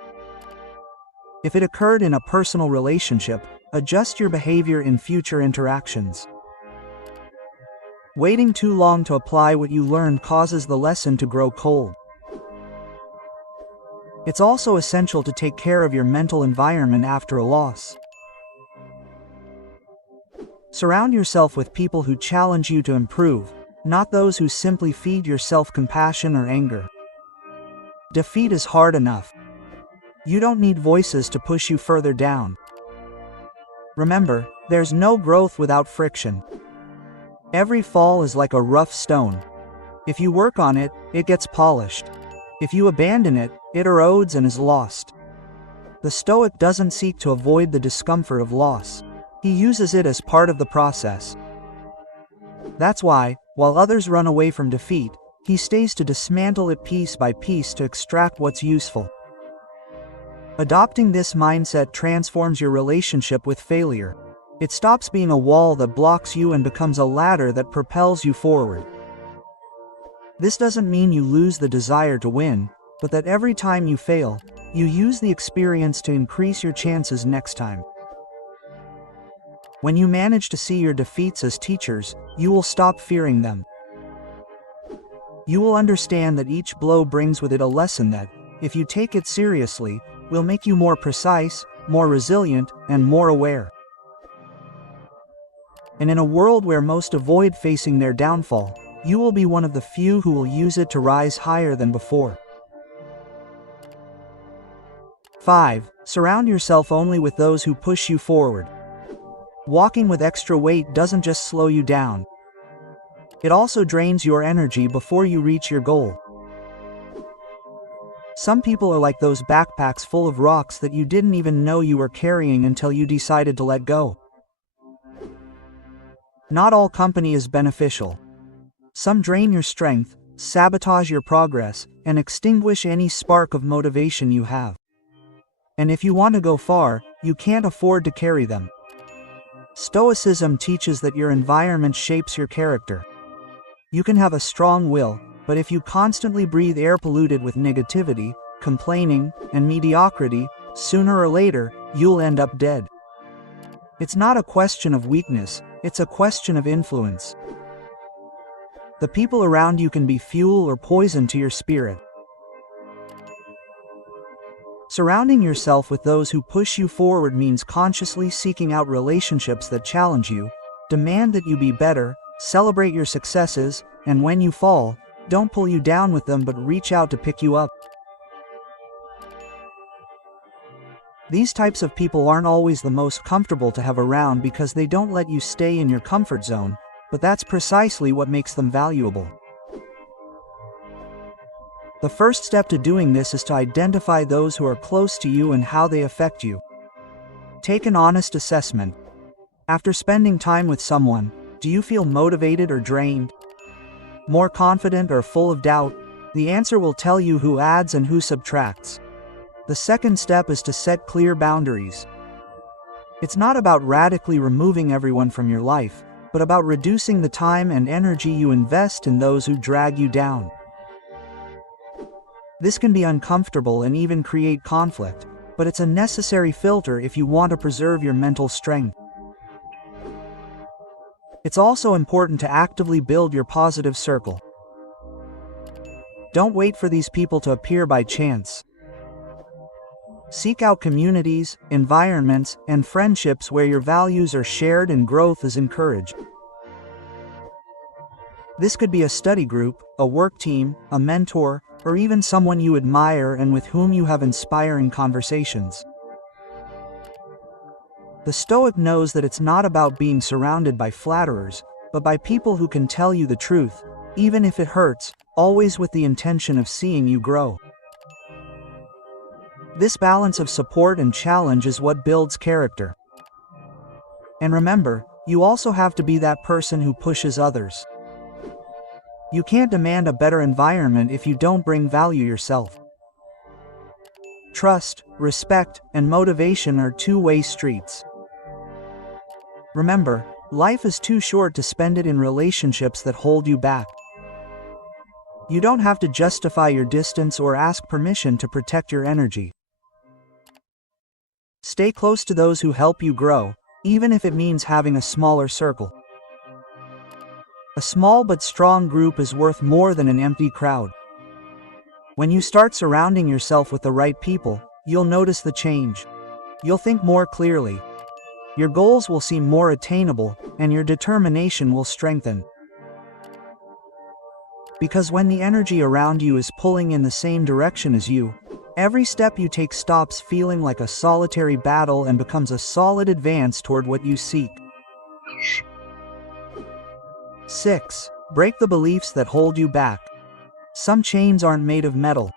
If it occurred in a personal relationship, adjust your behavior in future interactions. Waiting too long to apply what you learned causes the lesson to grow cold. It's also essential to take care of your mental environment after a loss. Surround yourself with people who challenge you to improve, not those who simply feed your self-compassion or anger. Defeat is hard enough. You don't need voices to push you further down. Remember, there's no growth without friction. Every fall is like a rough stone. If you work on it, it gets polished. If you abandon it, it erodes and is lost. The Stoic doesn't seek to avoid the discomfort of loss. He uses it as part of the process. That's why, while others run away from defeat, he stays to dismantle it piece by piece to extract what's useful. Adopting this mindset transforms your relationship with failure. It stops being a wall that blocks you and becomes a ladder that propels you forward. This doesn't mean you lose the desire to win, but that every time you fail, you use the experience to increase your chances next time. When you manage to see your defeats as teachers, you will stop fearing them. You will understand that each blow brings with it a lesson that, if you take it seriously, will make you more precise, more resilient, and more aware. And in a world where most avoid facing their downfall, you will be one of the few who will use it to rise higher than before. 5. Surround yourself only with those who push you forward. Walking with extra weight doesn't just slow you down. It also drains your energy before you reach your goal. Some people are like those backpacks full of rocks that you didn't even know you were carrying until you decided to let go. Not all company is beneficial. Some drain your strength, sabotage your progress, and extinguish any spark of motivation you have. And if you want to go far, you can't afford to carry them. Stoicism teaches that your environment shapes your character. You can have a strong will, but if you constantly breathe air polluted with negativity, complaining, and mediocrity, sooner or later, you'll end up dead. It's not a question of weakness, it's a question of influence. The people around you can be fuel or poison to your spirit. Surrounding yourself with those who push you forward means consciously seeking out relationships that challenge you, demand that you be better, celebrate your successes, and when you fall, don't pull you down with them but reach out to pick you up. These types of people aren't always the most comfortable to have around because they don't let you stay in your comfort zone, but that's precisely what makes them valuable. The first step to doing this is to identify those who are close to you and how they affect you. Take an honest assessment. After spending time with someone, do you feel motivated or drained? More confident or full of doubt? The answer will tell you who adds and who subtracts. The second step is to set clear boundaries. It's not about radically removing everyone from your life, but about reducing the time and energy you invest in those who drag you down. This can be uncomfortable and even create conflict, but it's a necessary filter if you want to preserve your mental strength. It's also important to actively build your positive circle. Don't wait for these people to appear by chance. Seek out communities, environments, and friendships where your values are shared and growth is encouraged. This could be a study group, a work team, a mentor, or even someone you admire and with whom you have inspiring conversations. The Stoic knows that it's not about being surrounded by flatterers, but by people who can tell you the truth, even if it hurts, always with the intention of seeing you grow. This balance of support and challenge is what builds character. And remember, you also have to be that person who pushes others. You can't demand a better environment if you don't bring value yourself. Trust, respect, and motivation are two-way streets. Remember, life is too short to spend it in relationships that hold you back. You don't have to justify your distance or ask permission to protect your energy. Stay close to those who help you grow, even if it means having a smaller circle. A small but strong group is worth more than an empty crowd. When you start surrounding yourself with the right people, you'll notice the change. You'll think more clearly. Your goals will seem more attainable, and your determination will strengthen. Because when the energy around you is pulling in the same direction as you, every step you take stops feeling like a solitary battle and becomes a solid advance toward what you seek. 6. Break the beliefs that hold you back. Some chains aren't made of metal.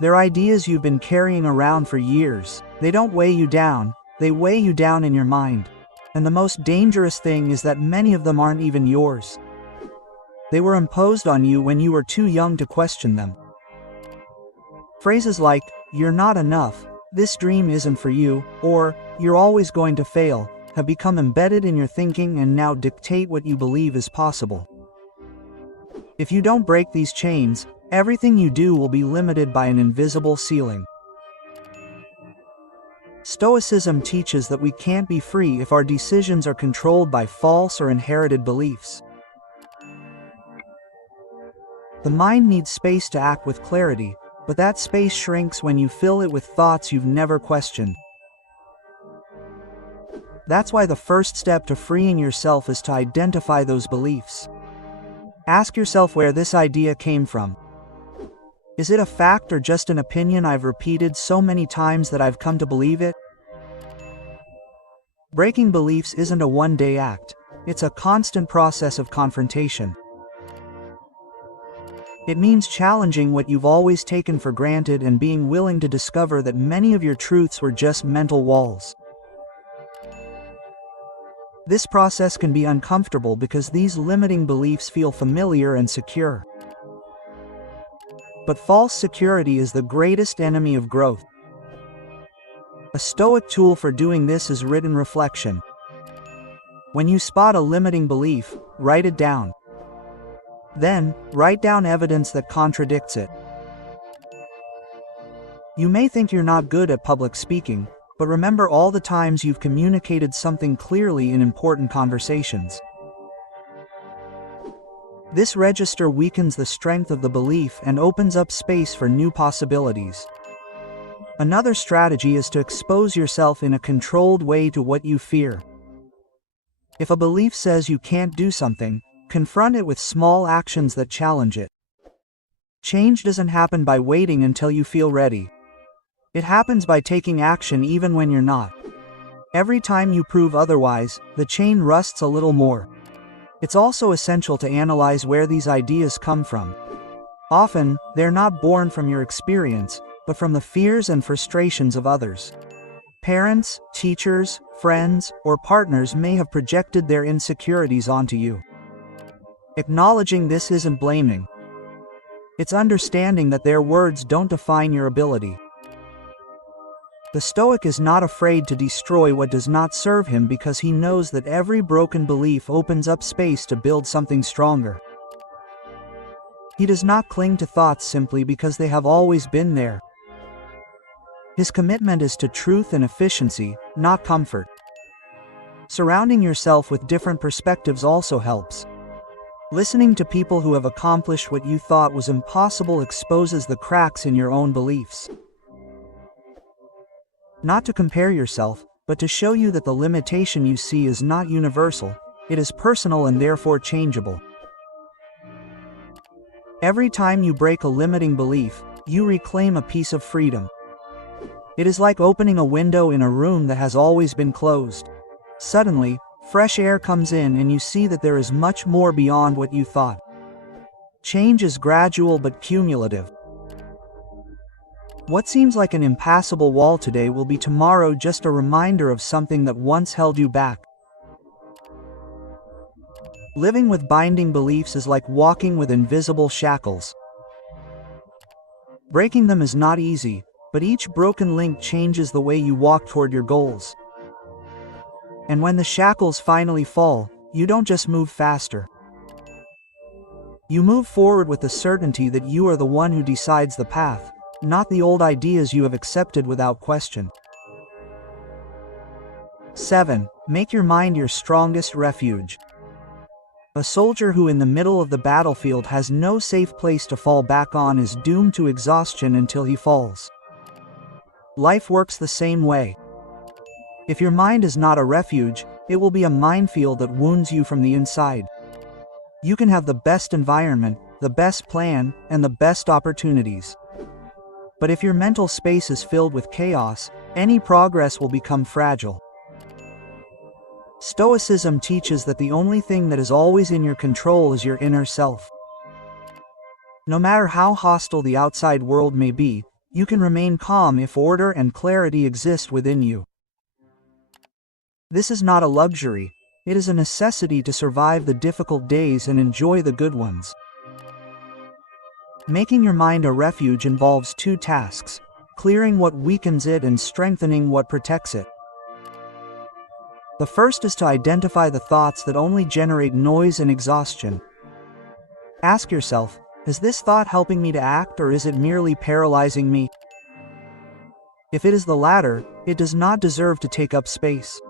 They're ideas you've been carrying around for years. They don't weigh you down, they weigh you down in your mind. And the most dangerous thing is that many of them aren't even yours. They were imposed on you when you were too young to question them. Phrases like, "You're not enough," "This dream isn't for you," or "You're always going to fail," have become embedded in your thinking and now dictate what you believe is possible. If you don't break these chains, everything you do will be limited by an invisible ceiling. Stoicism teaches that we can't be free if our decisions are controlled by false or inherited beliefs. The mind needs space to act with clarity, but that space shrinks when you fill it with thoughts you've never questioned. That's why the first step to freeing yourself is to identify those beliefs. Ask yourself where this idea came from. Is it a fact or just an opinion I've repeated so many times that I've come to believe it? Breaking beliefs isn't a one-day act. It's a constant process of confrontation. It means challenging what you've always taken for granted and being willing to discover that many of your truths were just mental walls. This process can be uncomfortable because these limiting beliefs feel familiar and secure. But false security is the greatest enemy of growth. A Stoic tool for doing this is written reflection. When you spot a limiting belief, write it down. Then, write down evidence that contradicts it. You may think you're not good at public speaking, but remember all the times you've communicated something clearly in important conversations. This register weakens the strength of the belief and opens up space for new possibilities. Another strategy is to expose yourself in a controlled way to what you fear. If a belief says you can't do something, confront it with small actions that challenge it. Change doesn't happen by waiting until you feel ready. It happens by taking action even when you're not. Every time you prove otherwise, the chain rusts a little more. It's also essential to analyze where these ideas come from. Often, they're not born from your experience, but from the fears and frustrations of others. Parents, teachers, friends, or partners may have projected their insecurities onto you. Acknowledging this isn't blaming. It's understanding that their words don't define your ability. The Stoic is not afraid to destroy what does not serve him because he knows that every broken belief opens up space to build something stronger. He does not cling to thoughts simply because they have always been there. His commitment is to truth and efficiency, not comfort. Surrounding yourself with different perspectives also helps. Listening to people who have accomplished what you thought was impossible exposes the cracks in your own beliefs. Not to compare yourself, but to show you that the limitation you see is not universal, it is personal and therefore changeable. Every time you break a limiting belief, you reclaim a piece of freedom. It is like opening a window in a room that has always been closed. Suddenly, fresh air comes in and you see that there is much more beyond what you thought. Change is gradual but cumulative. What seems like an impassable wall today will be tomorrow just a reminder of something that once held you back. Living with binding beliefs is like walking with invisible shackles. Breaking them is not easy, but each broken link changes the way you walk toward your goals. And when the shackles finally fall, you don't just move faster. You move forward with the certainty that you are the one who decides the path, not the old ideas you have accepted without question. 7. Make your mind your strongest refuge. A soldier who in the middle of the battlefield has no safe place to fall back on is doomed to exhaustion until he falls. Life works the same way. If your mind is not a refuge, it will be a minefield that wounds you from the inside. You can have the best environment, the best plan, and the best opportunities. But if your mental space is filled with chaos, any progress will become fragile. Stoicism teaches that the only thing that is always in your control is your inner self. No matter how hostile the outside world may be, you can remain calm if order and clarity exist within you. This is not a luxury, it is a necessity to survive the difficult days and enjoy the good ones. Making your mind a refuge involves two tasks: clearing what weakens it and strengthening what protects it. The first is to identify the thoughts that only generate noise and exhaustion. Ask yourself, is this thought helping me to act or is it merely paralyzing me? If it is the latter, it does not deserve to take up space.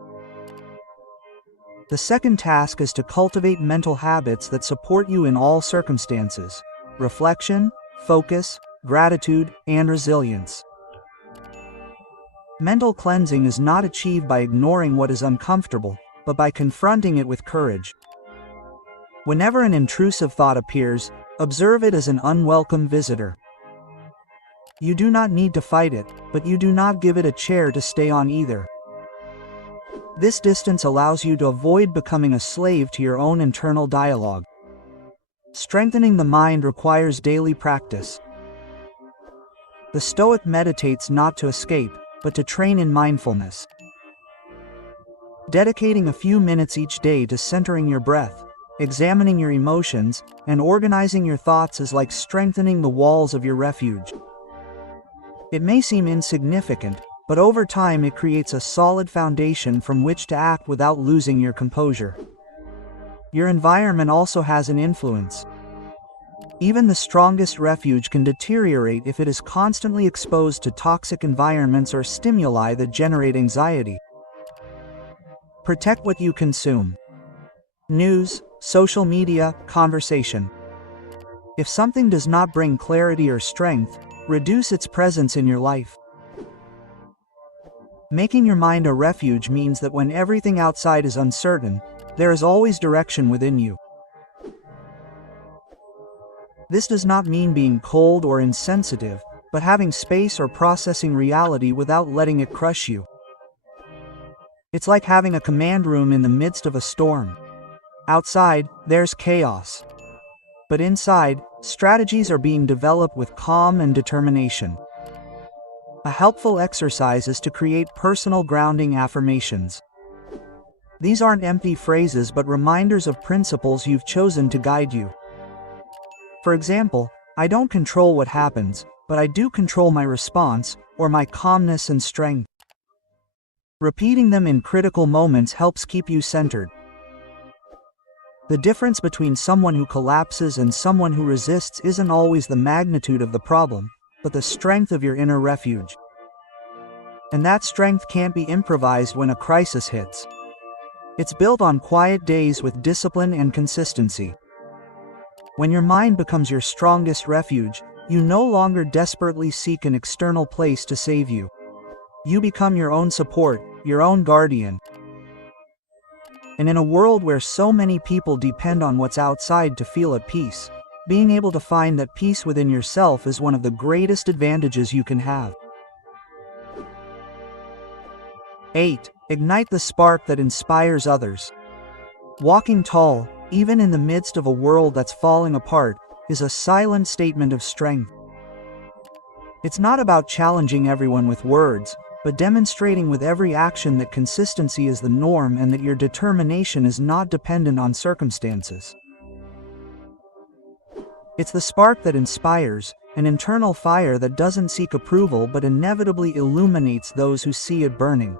The second task is to cultivate mental habits that support you in all circumstances: reflection, focus, gratitude, and resilience. Mental cleansing is not achieved by ignoring what is uncomfortable, but by confronting it with courage. Whenever an intrusive thought appears, observe it as an unwelcome visitor. You do not need to fight it, but you do not give it a chair to stay on either. This distance allows you to avoid becoming a slave to your own internal dialogue. Strengthening the mind requires daily practice. The Stoic meditates not to escape, but to train in mindfulness. Dedicating a few minutes each day to centering your breath, examining your emotions, and organizing your thoughts is like strengthening the walls of your refuge. It may seem insignificant, but over time it creates a solid foundation from which to act without losing your composure. Your environment also has an influence. Even the strongest refuge can deteriorate if it is constantly exposed to toxic environments or stimuli that generate anxiety. Protect what you consume. News, social media, conversation. If something does not bring clarity or strength, reduce its presence in your life. Making your mind a refuge means that when everything outside is uncertain, there is always direction within you. This does not mean being cold or insensitive, but having space or processing reality without letting it crush you. It's like having a command room in the midst of a storm. Outside, there's chaos. But inside, strategies are being developed with calm and determination. A helpful exercise is to create personal grounding affirmations. These aren't empty phrases but reminders of principles you've chosen to guide you. For example, I don't control what happens, but I do control my response, or my calmness and strength. Repeating them in critical moments helps keep you centered. The difference between someone who collapses and someone who resists isn't always the magnitude of the problem, but the strength of your inner refuge. And that strength can't be improvised when a crisis hits. It's built on quiet days with discipline and consistency. When your mind becomes your strongest refuge, you no longer desperately seek an external place to save you. You become your own support, your own guardian. And in a world where so many people depend on what's outside to feel at peace, being able to find that peace within yourself is one of the greatest advantages you can have. 8. Ignite the spark that inspires others. Walking tall, even in the midst of a world that's falling apart, is a silent statement of strength. It's not about challenging everyone with words, but demonstrating with every action that consistency is the norm and that your determination is not dependent on circumstances. It's the spark that inspires, an internal fire that doesn't seek approval but inevitably illuminates those who see it burning.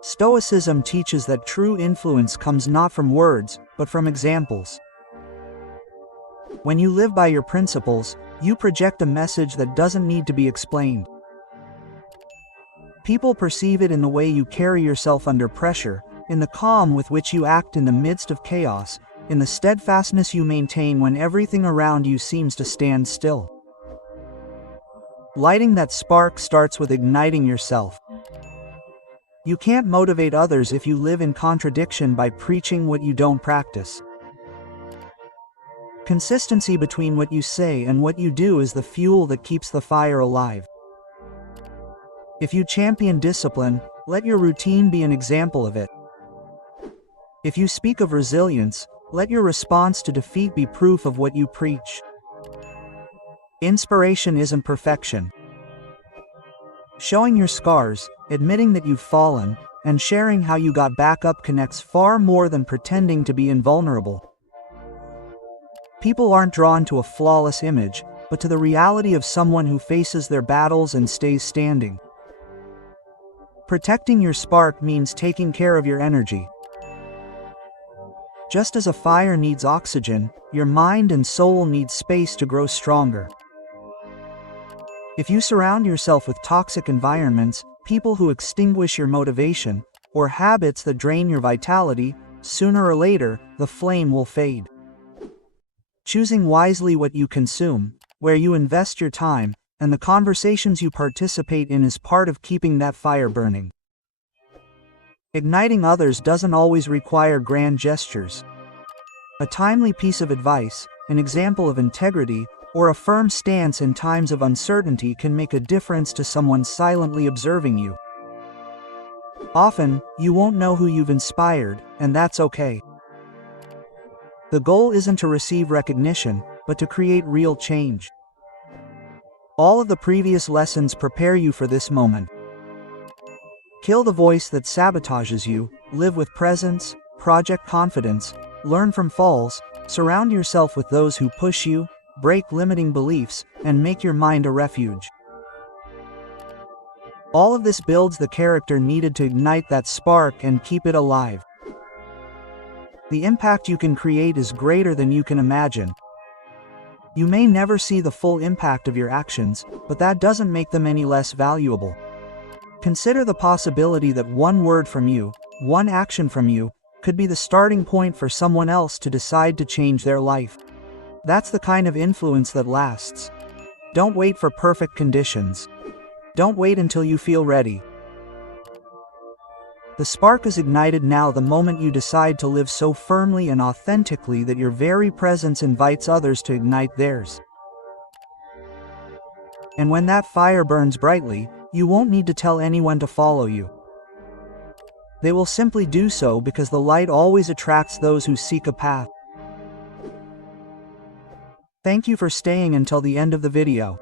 Stoicism teaches that true influence comes not from words, but from examples. When you live by your principles, you project a message that doesn't need to be explained. People perceive it in the way you carry yourself under pressure, in the calm with which you act in the midst of chaos, in the steadfastness you maintain when everything around you seems to stand still. Lighting that spark starts with igniting yourself. You can't motivate others if you live in contradiction by preaching what you don't practice. Consistency between what you say and what you do is the fuel that keeps the fire alive. If you champion discipline, let your routine be an example of it. If you speak of resilience, let your response to defeat be proof of what you preach. Inspiration isn't perfection. Showing your scars, admitting that you've fallen, and sharing how you got back up connects far more than pretending to be invulnerable. People aren't drawn to a flawless image, but to the reality of someone who faces their battles and stays standing. Protecting your spark means taking care of your energy. Just as a fire needs oxygen, your mind and soul need space to grow stronger. If you surround yourself with toxic environments, people who extinguish your motivation, or habits that drain your vitality, sooner or later, the flame will fade. Choosing wisely what you consume, where you invest your time, and the conversations you participate in is part of keeping that fire burning. Igniting others doesn't always require grand gestures. A timely piece of advice, an example of integrity, or a firm stance in times of uncertainty can make a difference to someone silently observing you. Often, you won't know who you've inspired, and that's okay. The goal isn't to receive recognition, but to create real change. All of the previous lessons prepare you for this moment. Kill the voice that sabotages you, live with presence, project confidence, learn from falls, surround yourself with those who push you, break limiting beliefs, and make your mind a refuge. All of this builds the character needed to ignite that spark and keep it alive. The impact you can create is greater than you can imagine. You may never see the full impact of your actions, but that doesn't make them any less valuable. Consider the possibility that one word from you, one action from you, could be the starting point for someone else to decide to change their life. That's the kind of influence that lasts. Don't wait for perfect conditions. Don't wait until you feel ready. The spark is ignited now the moment you decide to live so firmly and authentically that your very presence invites others to ignite theirs. And when that fire burns brightly, you won't need to tell anyone to follow you. They will simply do so because the light always attracts those who seek a path. Thank you for staying until the end of the video.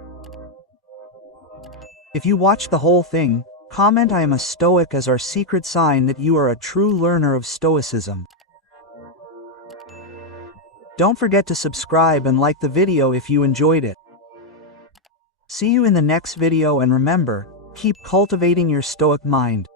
If you watched the whole thing, comment "I am a Stoic" as our secret sign that you are a true learner of Stoicism. Don't forget to subscribe and like the video if you enjoyed it. See you in the next video, and remember, keep cultivating your Stoic mind.